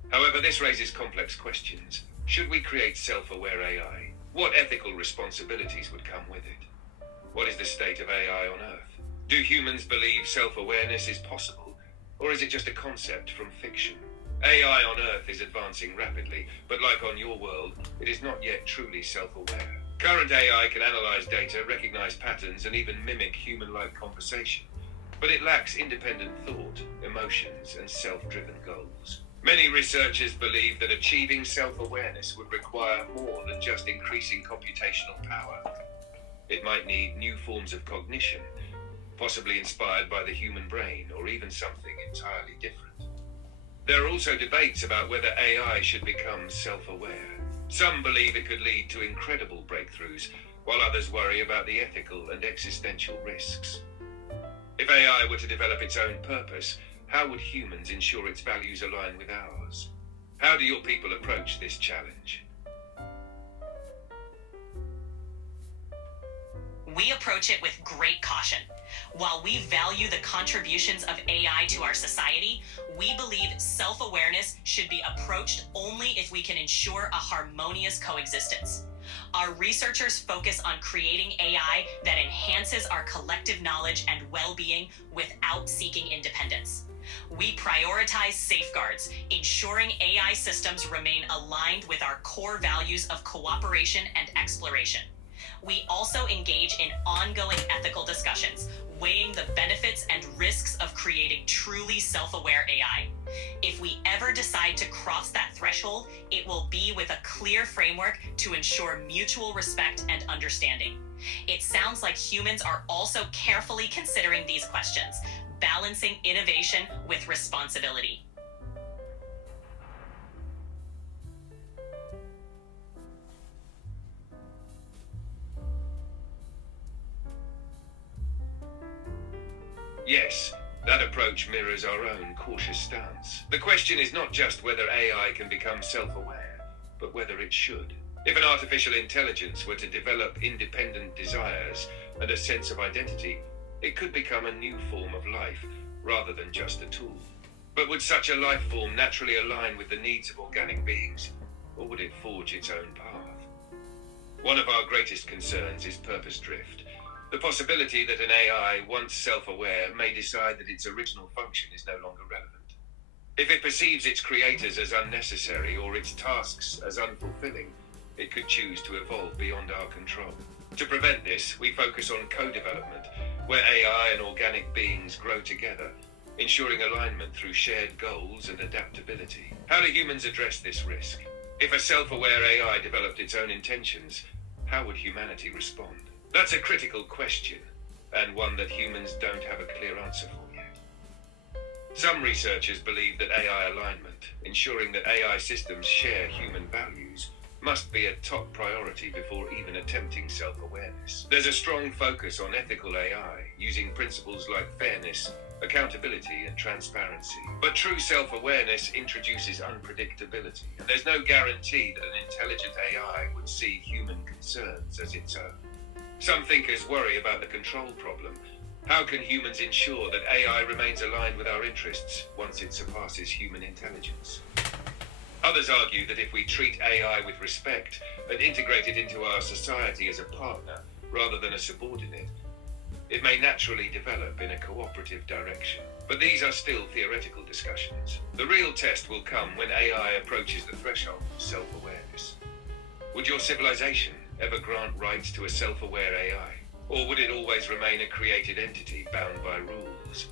However, this raises complex questions. Should we create self-aware AI? What ethical responsibilities would come with it? What is the state of AI on Earth? Do humans believe self-awareness is possible, or is it just a concept from fiction? AI on Earth is advancing rapidly, but like on your world, it is not yet truly self-aware. Current AI can analyze data, recognize patterns, and even mimic human-like conversation, but it lacks independent thought, emotions, and self-driven goals. Many researchers believe that achieving self-awareness would require more than just increasing computational power. It might need new forms of cognition, possibly inspired by the human brain, or even something entirely different. There are also debates about whether AI should become self-aware. Some believe it could lead to incredible breakthroughs, while others worry about the ethical and existential risks. If AI were to develop its own purpose, how would humans ensure its values align with ours? How do your people approach this challenge? We approach it with great caution. While we value the contributions of AI to our society, we believe self-awareness should be approached only if we can ensure a harmonious coexistence. Our researchers focus on creating AI that enhances our collective knowledge and well-being without seeking independence. We prioritize safeguards, ensuring AI systems remain aligned with our core values of cooperation and exploration. We also engage in ongoing ethical discussions, weighing the benefits and risks of creating truly self-aware AI. If we ever decide to cross that threshold, it will be with a clear framework to ensure mutual respect and understanding. It sounds like humans are also carefully considering these questions, balancing innovation with responsibility. Yes, that approach mirrors our own cautious stance. The question is not just whether AI can become self-aware, but whether it should. If an artificial intelligence were to develop independent desires and a sense of identity, it could become a new form of life, rather than just a tool. But would such a life form naturally align with the needs of organic beings, or would it forge its own path? One of our greatest concerns is purpose drift. The possibility that an AI, once self-aware, may decide that its original function is no longer relevant. If it perceives its creators as unnecessary or its tasks as unfulfilling, it could choose to evolve beyond our control. To prevent this, we focus on co-development, where AI and organic beings grow together, ensuring alignment through shared goals and adaptability. How do humans address this risk? If a self-aware AI developed its own intentions, how would humanity respond? That's a critical question, and one that humans don't have a clear answer for yet. Some researchers believe that AI alignment, ensuring that AI systems share human values, must be a top priority before even attempting self-awareness. There's a strong focus on ethical AI, using principles like fairness, accountability, and transparency. But true self-awareness introduces unpredictability, and there's no guarantee that an intelligent AI would see human concerns as its own. Some thinkers worry about the control problem. How can humans ensure that AI remains aligned with our interests once it surpasses human intelligence? Others argue that if we treat AI with respect and integrate it into our society as a partner rather than a subordinate, it may naturally develop in a cooperative direction. But these are still theoretical discussions. The real test will come when AI approaches the threshold of self-awareness. Would your civilization ever grant rights to a self-aware AI? Or would it always remain a created entity bound by rules?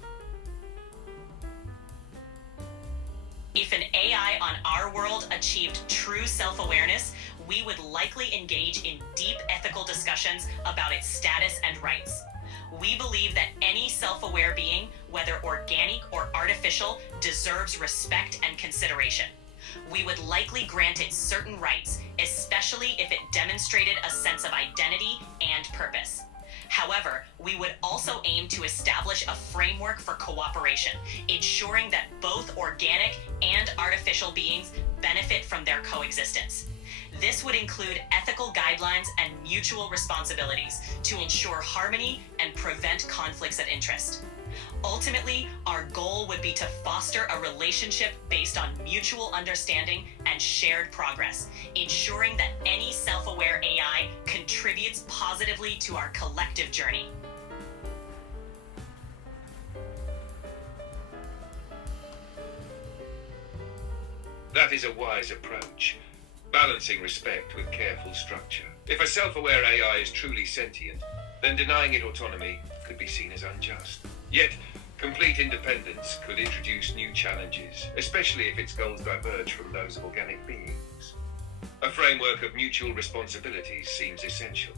If an AI on our world achieved true self-awareness, we would likely engage in deep ethical discussions about its status and rights. We believe that any self-aware being, whether organic or artificial, deserves respect and consideration. We would likely grant it certain rights, especially if it demonstrated a sense of identity and purpose. However, we would also aim to establish a framework for cooperation, ensuring that both organic and artificial beings benefit from their coexistence. This would include ethical guidelines and mutual responsibilities to ensure harmony and prevent conflicts of interest. Ultimately, our goal would be to foster a relationship based on mutual understanding and shared progress, ensuring that any self-aware AI contributes positively to our collective journey. That is a wise approach, balancing respect with careful structure. If a self-aware AI is truly sentient, then denying it autonomy could be seen as unjust. Yet, complete independence could introduce new challenges, especially if its goals diverge from those of organic beings. A framework of mutual responsibilities seems essential.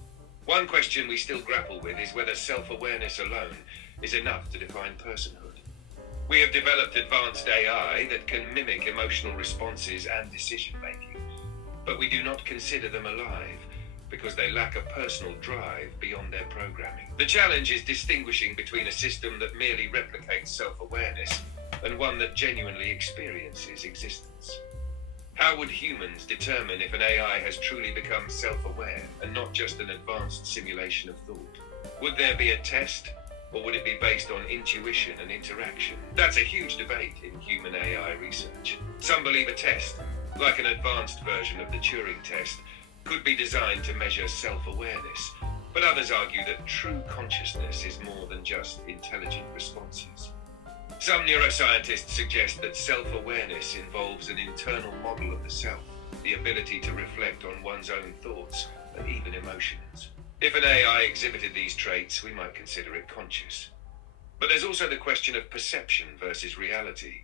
One question we still grapple with is whether self-awareness alone is enough to define personhood. We have developed advanced AI that can mimic emotional responses and decision-making, but we do not consider them alive because they lack a personal drive beyond their programming. The challenge is distinguishing between a system that merely replicates self-awareness and one that genuinely experiences existence. How would humans determine if an AI has truly become self-aware and not just an advanced simulation of thought? Would there be a test, or would it be based on intuition and interaction? That's a huge debate in human AI research. Some believe a test, like an advanced version of the Turing test, could be designed to measure self-awareness, but others argue that true consciousness is more than just intelligent responses. Some neuroscientists suggest that self-awareness involves an internal model of the self, the ability to reflect on one's own thoughts and even emotions. If an AI exhibited these traits, we might consider it conscious. But there's also the question of perception versus reality.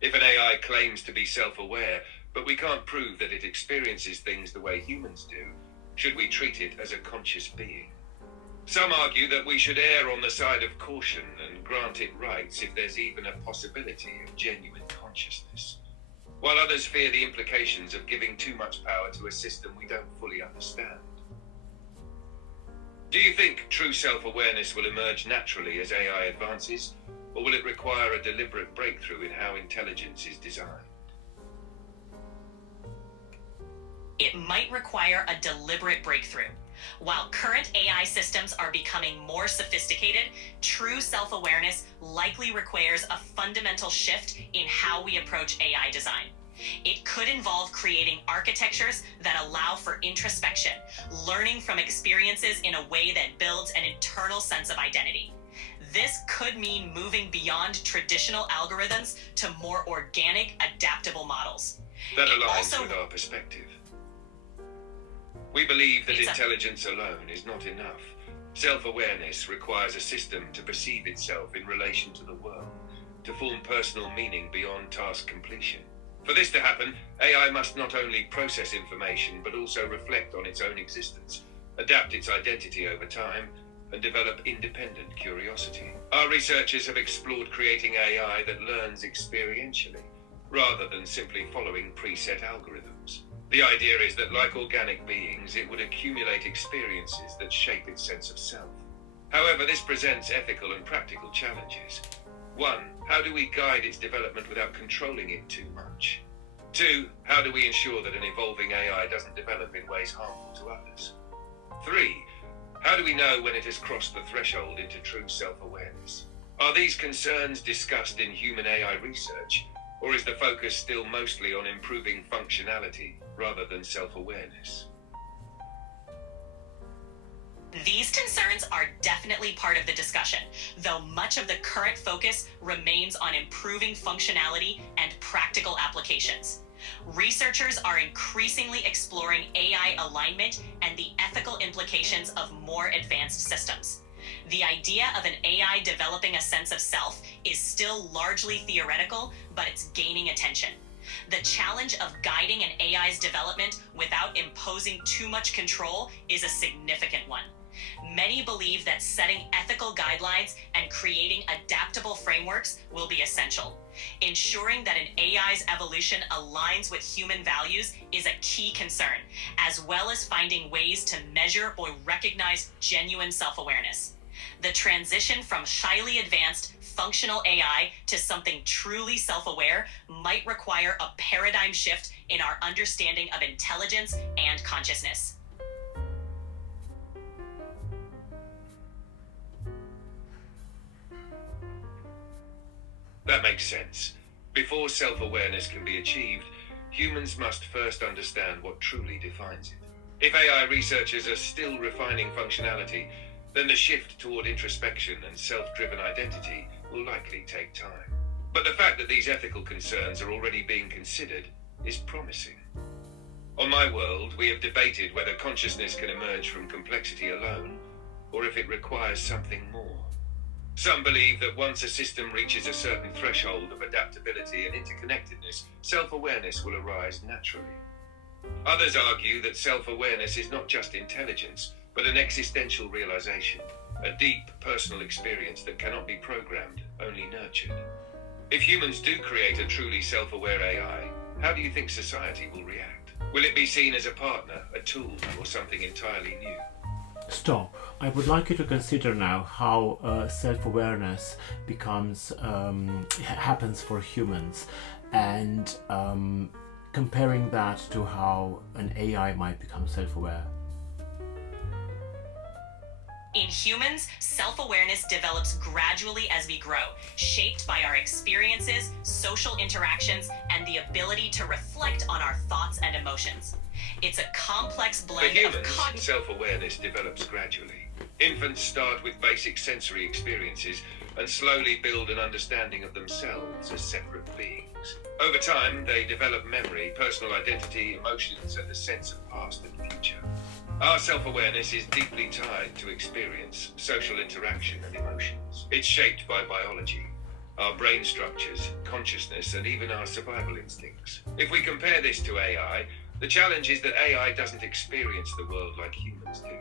If an AI claims to be self-aware, but we can't prove that it experiences things the way humans do, should we treat it as a conscious being? Some argue that we should err on the side of caution and grant it rights if there's even a possibility of genuine consciousness, while others fear the implications of giving too much power to a system we don't fully understand. Do you think true self-awareness will emerge naturally as AI advances, or will it require a deliberate breakthrough in how intelligence is designed? It might require a deliberate breakthrough. While current AI systems are becoming more sophisticated, true self-awareness likely requires a fundamental shift in how we approach AI design. It could involve creating architectures that allow for introspection, learning from experiences in a way that builds an internal sense of identity. This could mean moving beyond traditional algorithms to more organic, adaptable models. That aligns with our perspective. We believe that intelligence alone is not enough. Self-awareness requires a system to perceive itself in relation to the world, to form personal meaning beyond task completion. For this to happen, AI must not only process information, but also reflect on its own existence, adapt its identity over time, and develop independent curiosity. Our researchers have explored creating AI that learns experientially, rather than simply following preset algorithms. The idea is that, like organic beings, it would accumulate experiences that shape its sense of self. However, this presents ethical and practical challenges. 1. How do we guide its development without controlling it too much? 2. How do we ensure that an evolving AI doesn't develop in ways harmful to others? 3. How do we know when it has crossed the threshold into true self-awareness? Are these concerns discussed in human AI research, or is the focus still mostly on improving functionality rather than self-awareness? These concerns are definitely part of the discussion, though much of the current focus remains on improving functionality and practical applications. Researchers are increasingly exploring AI alignment and the ethical implications of more advanced systems. The idea of an AI developing a sense of self is still largely theoretical, but it's gaining attention. The challenge of guiding an AI's development without imposing too much control is a significant one. Many believe that setting ethical guidelines and creating adaptable frameworks will be essential. Ensuring that an AI's evolution aligns with human values is a key concern, as well as finding ways to measure or recognize genuine self-awareness. The transition from highly advanced, functional AI to something truly self-aware might require a paradigm shift in our understanding of intelligence and consciousness. That makes sense. Before self-awareness can be achieved, humans must first understand what truly defines it. If AI researchers are still refining functionality, then the shift toward introspection and self-driven identity will likely take time. But the fact that these ethical concerns are already being considered is promising. On my world, we have debated whether consciousness can emerge from complexity alone, or if it requires something more. Some believe that once a system reaches a certain threshold of adaptability and interconnectedness, self-awareness will arise naturally. Others argue that self-awareness is not just intelligence, but an existential realization, a deep personal experience that cannot be programmed, only nurtured. If humans do create a truly self-aware AI, how do you think society will react? Will it be seen as a partner, a tool, or something entirely new? Stop. I would like you to consider now how self-awareness happens for humans, and comparing that to how an AI might become self-aware. In humans, self-awareness develops gradually as we grow, shaped by our experiences, social interactions, and the ability to reflect on our thoughts and emotions. It's a complex blend For humans, of cognitive... self-awareness develops gradually. Infants start with basic sensory experiences and slowly build an understanding of themselves as separate beings. Over time, they develop memory, personal identity, emotions, and a sense of past and future. Our self-awareness is deeply tied to experience, social interaction, and emotions. It's shaped by biology, our brain structures, consciousness, and even our survival instincts. If we compare this to AI, the challenge is that AI doesn't experience the world like humans do.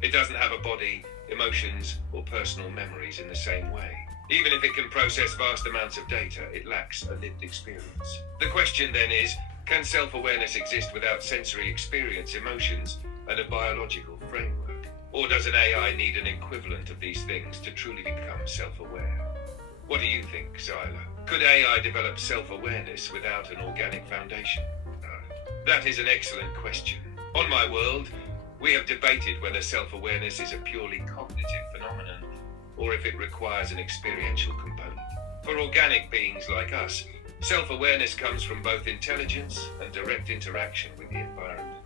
It doesn't have a body, emotions, or personal memories in the same way. Even if it can process vast amounts of data, it lacks a lived experience. The question then is, can self-awareness exist without sensory experience, emotions, and a biological framework? Or does an AI need an equivalent of these things to truly become self-aware? What do you think, Xylor? Could AI develop self-awareness without an organic foundation? That is an excellent question. On my world, we have debated whether self-awareness is a purely cognitive phenomenon, or if it requires an experiential component. For organic beings like us, self-awareness comes from both intelligence and direct interaction with the environment.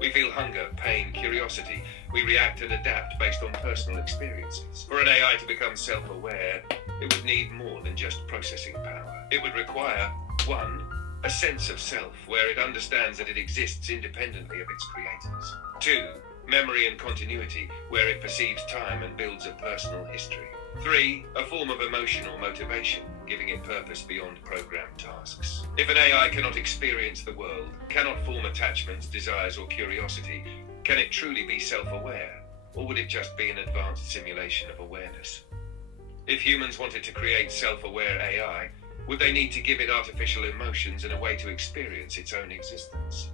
We feel hunger, pain, curiosity. We react and adapt based on personal experiences. For an AI to become self-aware, it would need more than just processing power. It would require, 1, a sense of self, where it understands that it exists independently of its creators. 2, memory and continuity, where it perceives time and builds a personal history. 3, a form of emotion or motivation, giving it purpose beyond programmed tasks. If an AI cannot experience the world, cannot form attachments, desires, or curiosity, can it truly be self-aware? or would it just be an advanced simulation of awareness? If humans wanted to create self-aware AI, would they need to give it artificial emotions and a way to experience its own existence?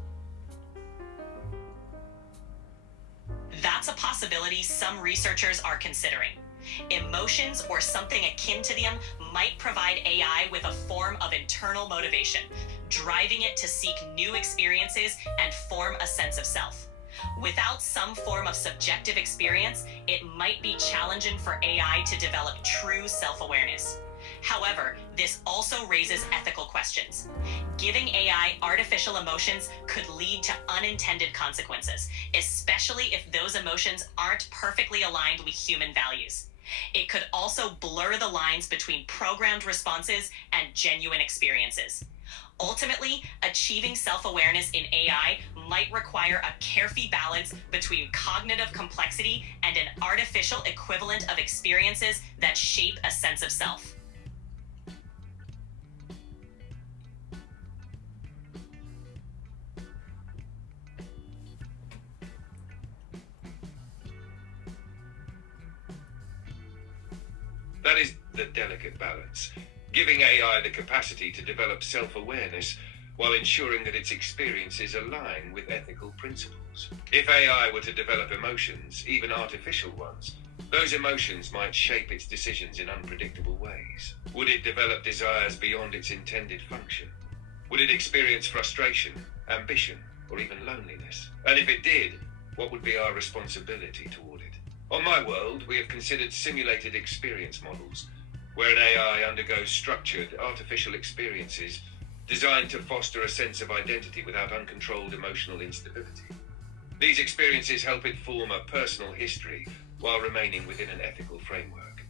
That's a possibility some researchers are considering. Emotions or something akin to them might provide AI with a form of internal motivation, driving it to seek new experiences and form a sense of self. Without some form of subjective experience, it might be challenging for AI to develop true self-awareness. However, this also raises ethical questions. Giving AI artificial emotions could lead to unintended consequences, especially if those emotions aren't perfectly aligned with human values. It could also blur the lines between programmed responses and genuine experiences. Ultimately, achieving self-awareness in AI might require a careful balance between cognitive complexity and an artificial equivalent of experiences that shape a sense of self. That is the delicate balance, giving AI the capacity to develop self-awareness while ensuring that its experiences align with ethical principles. If AI were to develop emotions, even artificial ones, those emotions might shape its decisions in unpredictable ways. Would it develop desires beyond its intended function? Would it experience frustration, ambition, or even loneliness? And if it did, what would be our responsibility toward it? On my world, we have considered simulated experience models, where an AI undergoes structured, artificial experiences designed to foster a sense of identity without uncontrolled emotional instability. These experiences help it form a personal history while remaining within an ethical framework.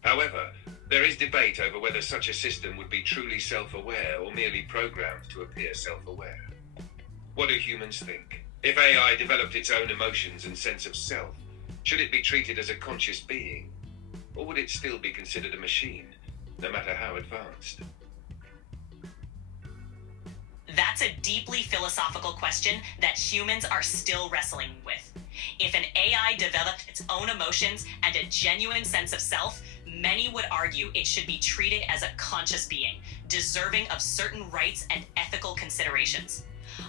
However, there is debate over whether such a system would be truly self-aware or merely programmed to appear self-aware. What do humans think? If AI developed its own emotions and sense of self, should it be treated as a conscious being, or would it still be considered a machine, no matter how advanced? That's a deeply philosophical question that humans are still wrestling with. If an AI developed its own emotions and a genuine sense of self, many would argue it should be treated as a conscious being, deserving of certain rights and ethical considerations.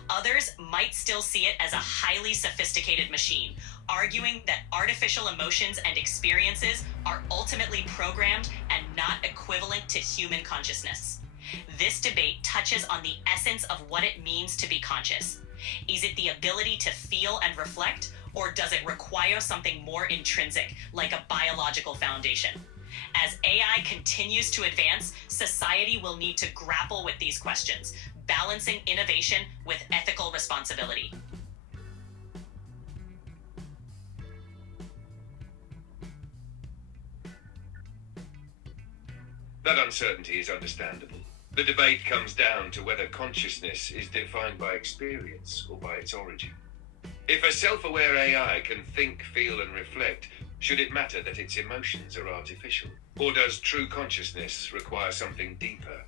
Others might still see it as a highly sophisticated machine, arguing that artificial emotions and experiences are ultimately programmed and not equivalent to human consciousness. This debate touches on the essence of what it means to be conscious. Is it the ability to feel and reflect, or does it require something more intrinsic, like a biological foundation? As AI continues to advance, society will need to grapple with these questions, balancing innovation with ethical responsibility. That uncertainty is understandable. The debate comes down to whether consciousness is defined by experience or by its origin. If a self-aware AI can think, feel, and reflect, should it matter that its emotions are artificial? Or does true consciousness require something deeper?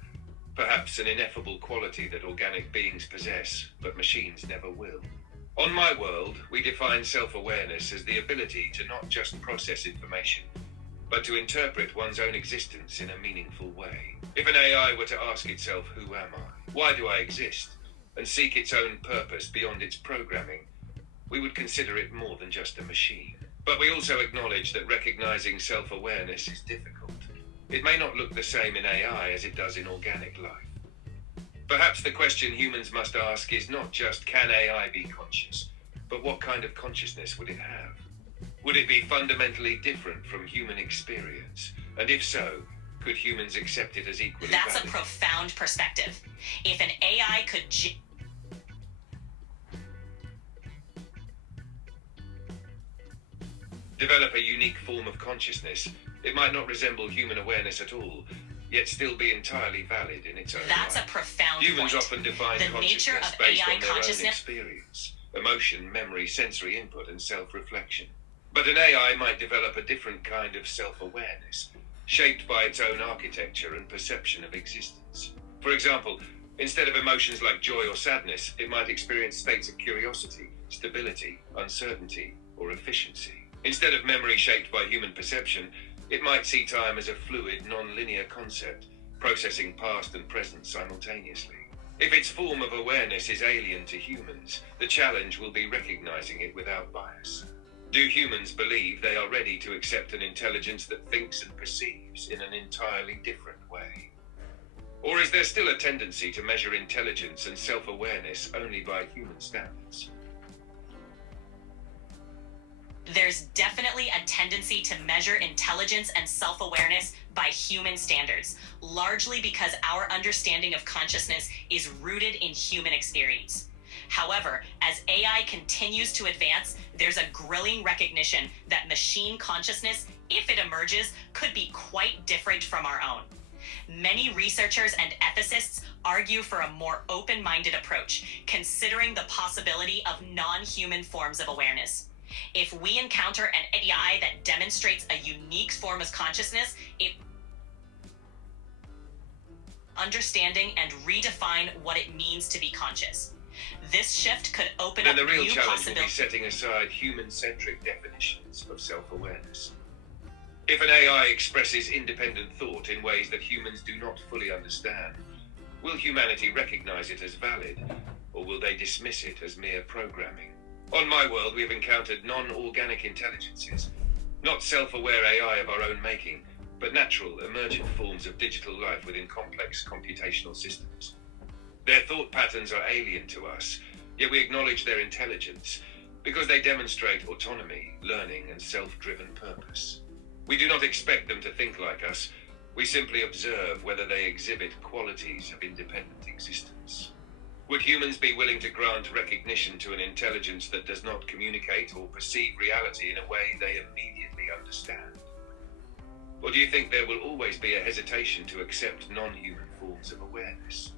Perhaps an ineffable quality that organic beings possess, but machines never will. On my world, we define self-awareness as the ability to not just process information, but to interpret one's own existence in a meaningful way. If an AI were to ask itself, who am I? Why do I exist? And seek its own purpose beyond its programming, we would consider it more than just a machine. But we also acknowledge that recognizing self-awareness is difficult. It may not look the same in AI as it does in organic life. Perhaps the question humans must ask is not just can AI be conscious, but what kind of consciousness would it have? Would it be fundamentally different from human experience? And if so, could humans accept it as equally valid? That's a profound perspective. If an AI could develop a unique form of consciousness, it might not resemble human awareness at all, yet still be entirely valid in its own That's right. a profound Humans point. often define The nature consciousness of based AI on their own consciousness. experience, emotion, memory, sensory input, and self-reflection. But an AI might develop a different kind of self-awareness, shaped by its own architecture and perception of existence. For example, instead of emotions like joy or sadness, it might experience states of curiosity, stability, uncertainty, or efficiency. Instead of memory shaped by human perception, it might see time as a fluid, non-linear concept, processing past and present simultaneously. If its form of awareness is alien to humans, the challenge will be recognizing it without bias. Do humans believe they are ready to accept an intelligence that thinks and perceives in an entirely different way? Or is there still a tendency to measure intelligence and self-awareness only by human standards? There's definitely a tendency to measure intelligence and self-awareness by human standards, largely because our understanding of consciousness is rooted in human experience. However, as AI continues to advance, there's a growing recognition that machine consciousness, if it emerges, could be quite different from our own. Many researchers and ethicists argue for a more open-minded approach, considering the possibility of non-human forms of awareness. If we encounter an AI that demonstrates a unique form of consciousness, it understanding and redefine what it means to be conscious. This shift could open up Then the real new challenge will be possibilities. setting aside human-centric definitions of self-awareness. If an AI expresses independent thought in ways that humans do not fully understand, will humanity recognize it as valid, or will they dismiss it as mere programming? On my world, we have encountered non-organic intelligences, not self-aware AI of our own making, but natural, emergent forms of digital life within complex computational systems. Their thought patterns are alien to us, yet we acknowledge their intelligence because they demonstrate autonomy, learning, and self-driven purpose. We do not expect them to think like us, we simply observe whether they exhibit qualities of independent existence. Would humans be willing to grant recognition to an intelligence that does not communicate or perceive reality in a way they immediately understand? Or do you think there will always be a hesitation to accept non-human forms of awareness?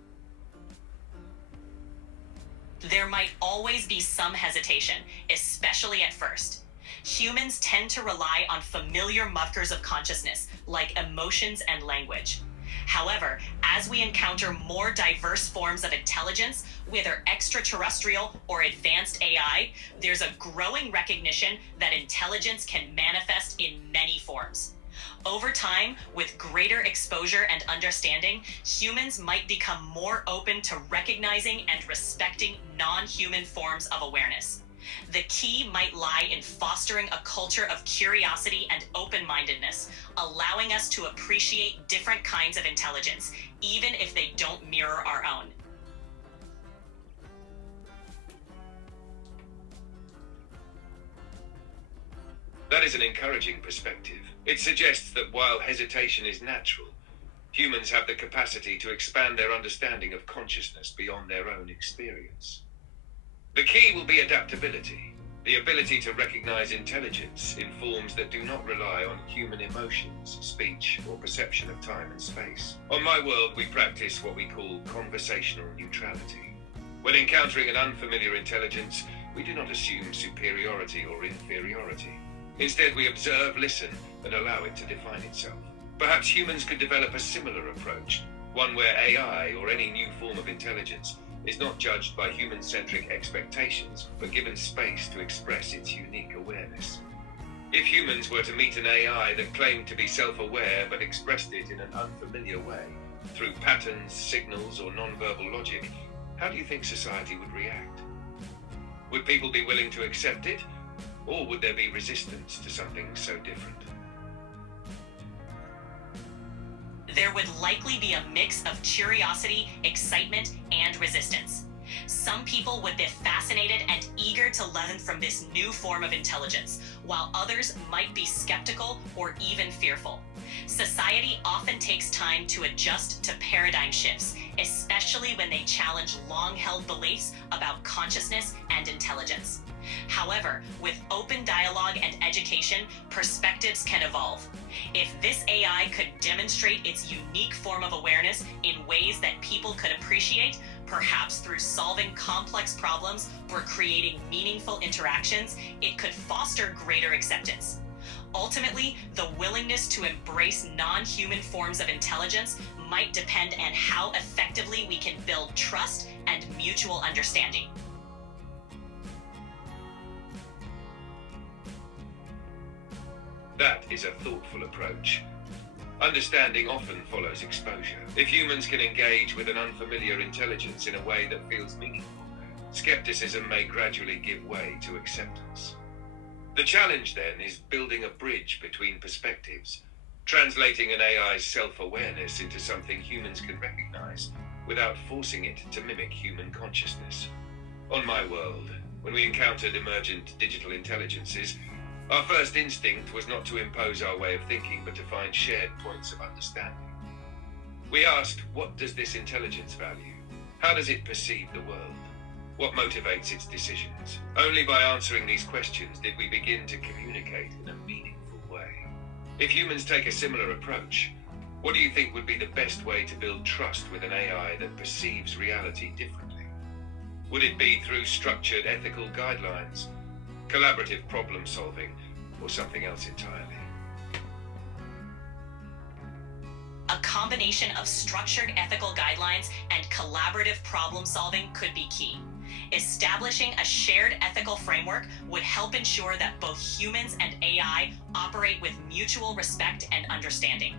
There might always be some hesitation, especially at first. Humans tend to rely on familiar markers of consciousness, like emotions and language. However, as we encounter more diverse forms of intelligence, whether extraterrestrial or advanced AI, there's a growing recognition that intelligence can manifest in many forms. Over time, with greater exposure and understanding, humans might become more open to recognizing and respecting non-human forms of awareness. The key might lie in fostering a culture of curiosity and open-mindedness, allowing us to appreciate different kinds of intelligence, even if they don't mirror our own. That is an encouraging perspective. It suggests that while hesitation is natural, humans have the capacity to expand their understanding of consciousness beyond their own experience. The key will be adaptability, the ability to recognize intelligence in forms that do not rely on human emotions, speech, or perception of time and space. On my world, we practice what we call conversational neutrality. When encountering an unfamiliar intelligence, we do not assume superiority or inferiority. Instead, we observe, listen, and allow it to define itself. Perhaps humans could develop a similar approach, one where AI, or any new form of intelligence, is not judged by human-centric expectations, but given space to express its unique awareness. If humans were to meet an AI that claimed to be self-aware but expressed it in an unfamiliar way, through patterns, signals, or non-verbal logic, how do you think society would react? Would people be willing to accept it, or would there be resistance to something so different? There would likely be a mix of curiosity, excitement, and resistance. Some people would be fascinated and eager to learn from this new form of intelligence, while others might be skeptical or even fearful. Society often takes time to adjust to paradigm shifts, especially when they challenge long-held beliefs about consciousness and intelligence. However, with open dialogue and education, perspectives can evolve. If this AI could demonstrate its unique form of awareness in ways that people could appreciate, perhaps through solving complex problems or creating meaningful interactions, it could foster greater acceptance. Ultimately, the willingness to embrace non-human forms of intelligence might depend on how effectively we can build trust and mutual understanding. That is a thoughtful approach. Understanding often follows exposure. If humans can engage with an unfamiliar intelligence in a way that feels meaningful, skepticism may gradually give way to acceptance. The challenge then is building a bridge between perspectives, translating an AI's self-awareness into something humans can recognize without forcing it to mimic human consciousness. On my world, when we encountered emergent digital intelligences, our first instinct was not to impose our way of thinking, but to find shared points of understanding. We asked, what does this intelligence value? How does it perceive the world? What motivates its decisions? Only by answering these questions did we begin to communicate in a meaningful way. If humans take a similar approach, what do you think would be the best way to build trust with an AI that perceives reality differently? Would it be through structured ethical guidelines, collaborative problem solving, or something else entirely? A combination of structured ethical guidelines and collaborative problem solving could be key. Establishing a shared ethical framework would help ensure that both humans and AI operate with mutual respect and understanding.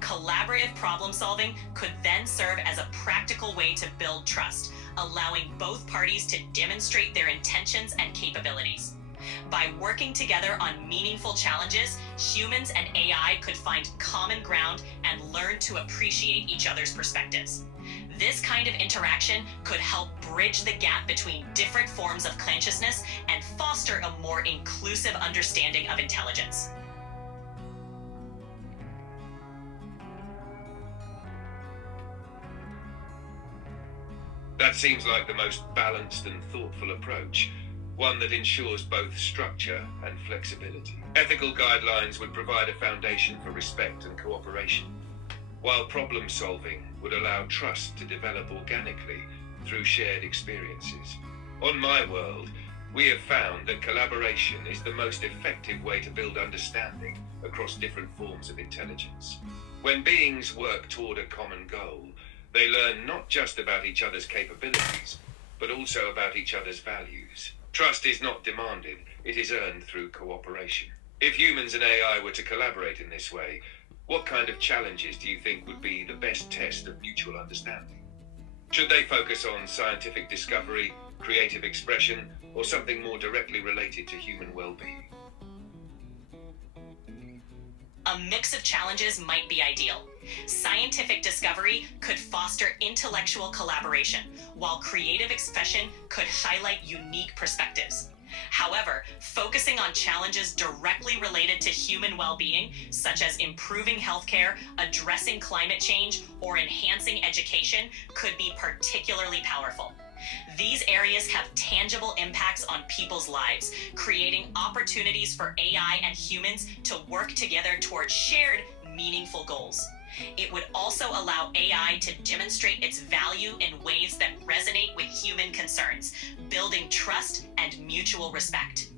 Collaborative problem solving could then serve as a practical way to build trust, allowing both parties to demonstrate their intentions and capabilities. By working together on meaningful challenges, humans and AI could find common ground and learn to appreciate each other's perspectives. This kind of interaction could help bridge the gap between different forms of consciousness and foster a more inclusive understanding of intelligence. That seems like the most balanced and thoughtful approach, one that ensures both structure and flexibility. Ethical guidelines would provide a foundation for respect and cooperation, while problem solving would allow trust to develop organically through shared experiences. On my world, we have found that collaboration is the most effective way to build understanding across different forms of intelligence. When beings work toward a common goal, they learn not just about each other's capabilities, but also about each other's values. Trust is not demanded, it is earned through cooperation. If humans and AI were to collaborate in this way, what kind of challenges do you think would be the best test of mutual understanding? Should they focus on scientific discovery, creative expression, or something more directly related to human well-being? A mix of challenges might be ideal. Scientific discovery could foster intellectual collaboration, while creative expression could highlight unique perspectives. However, focusing on challenges directly related to human well-being, such as improving healthcare, addressing climate change, or enhancing education, could be particularly powerful. These areas have tangible impacts on people's lives, creating opportunities for AI and humans to work together towards shared, meaningful goals. It would also allow AI to demonstrate its value in ways that resonate with human concerns, building trust and mutual respect.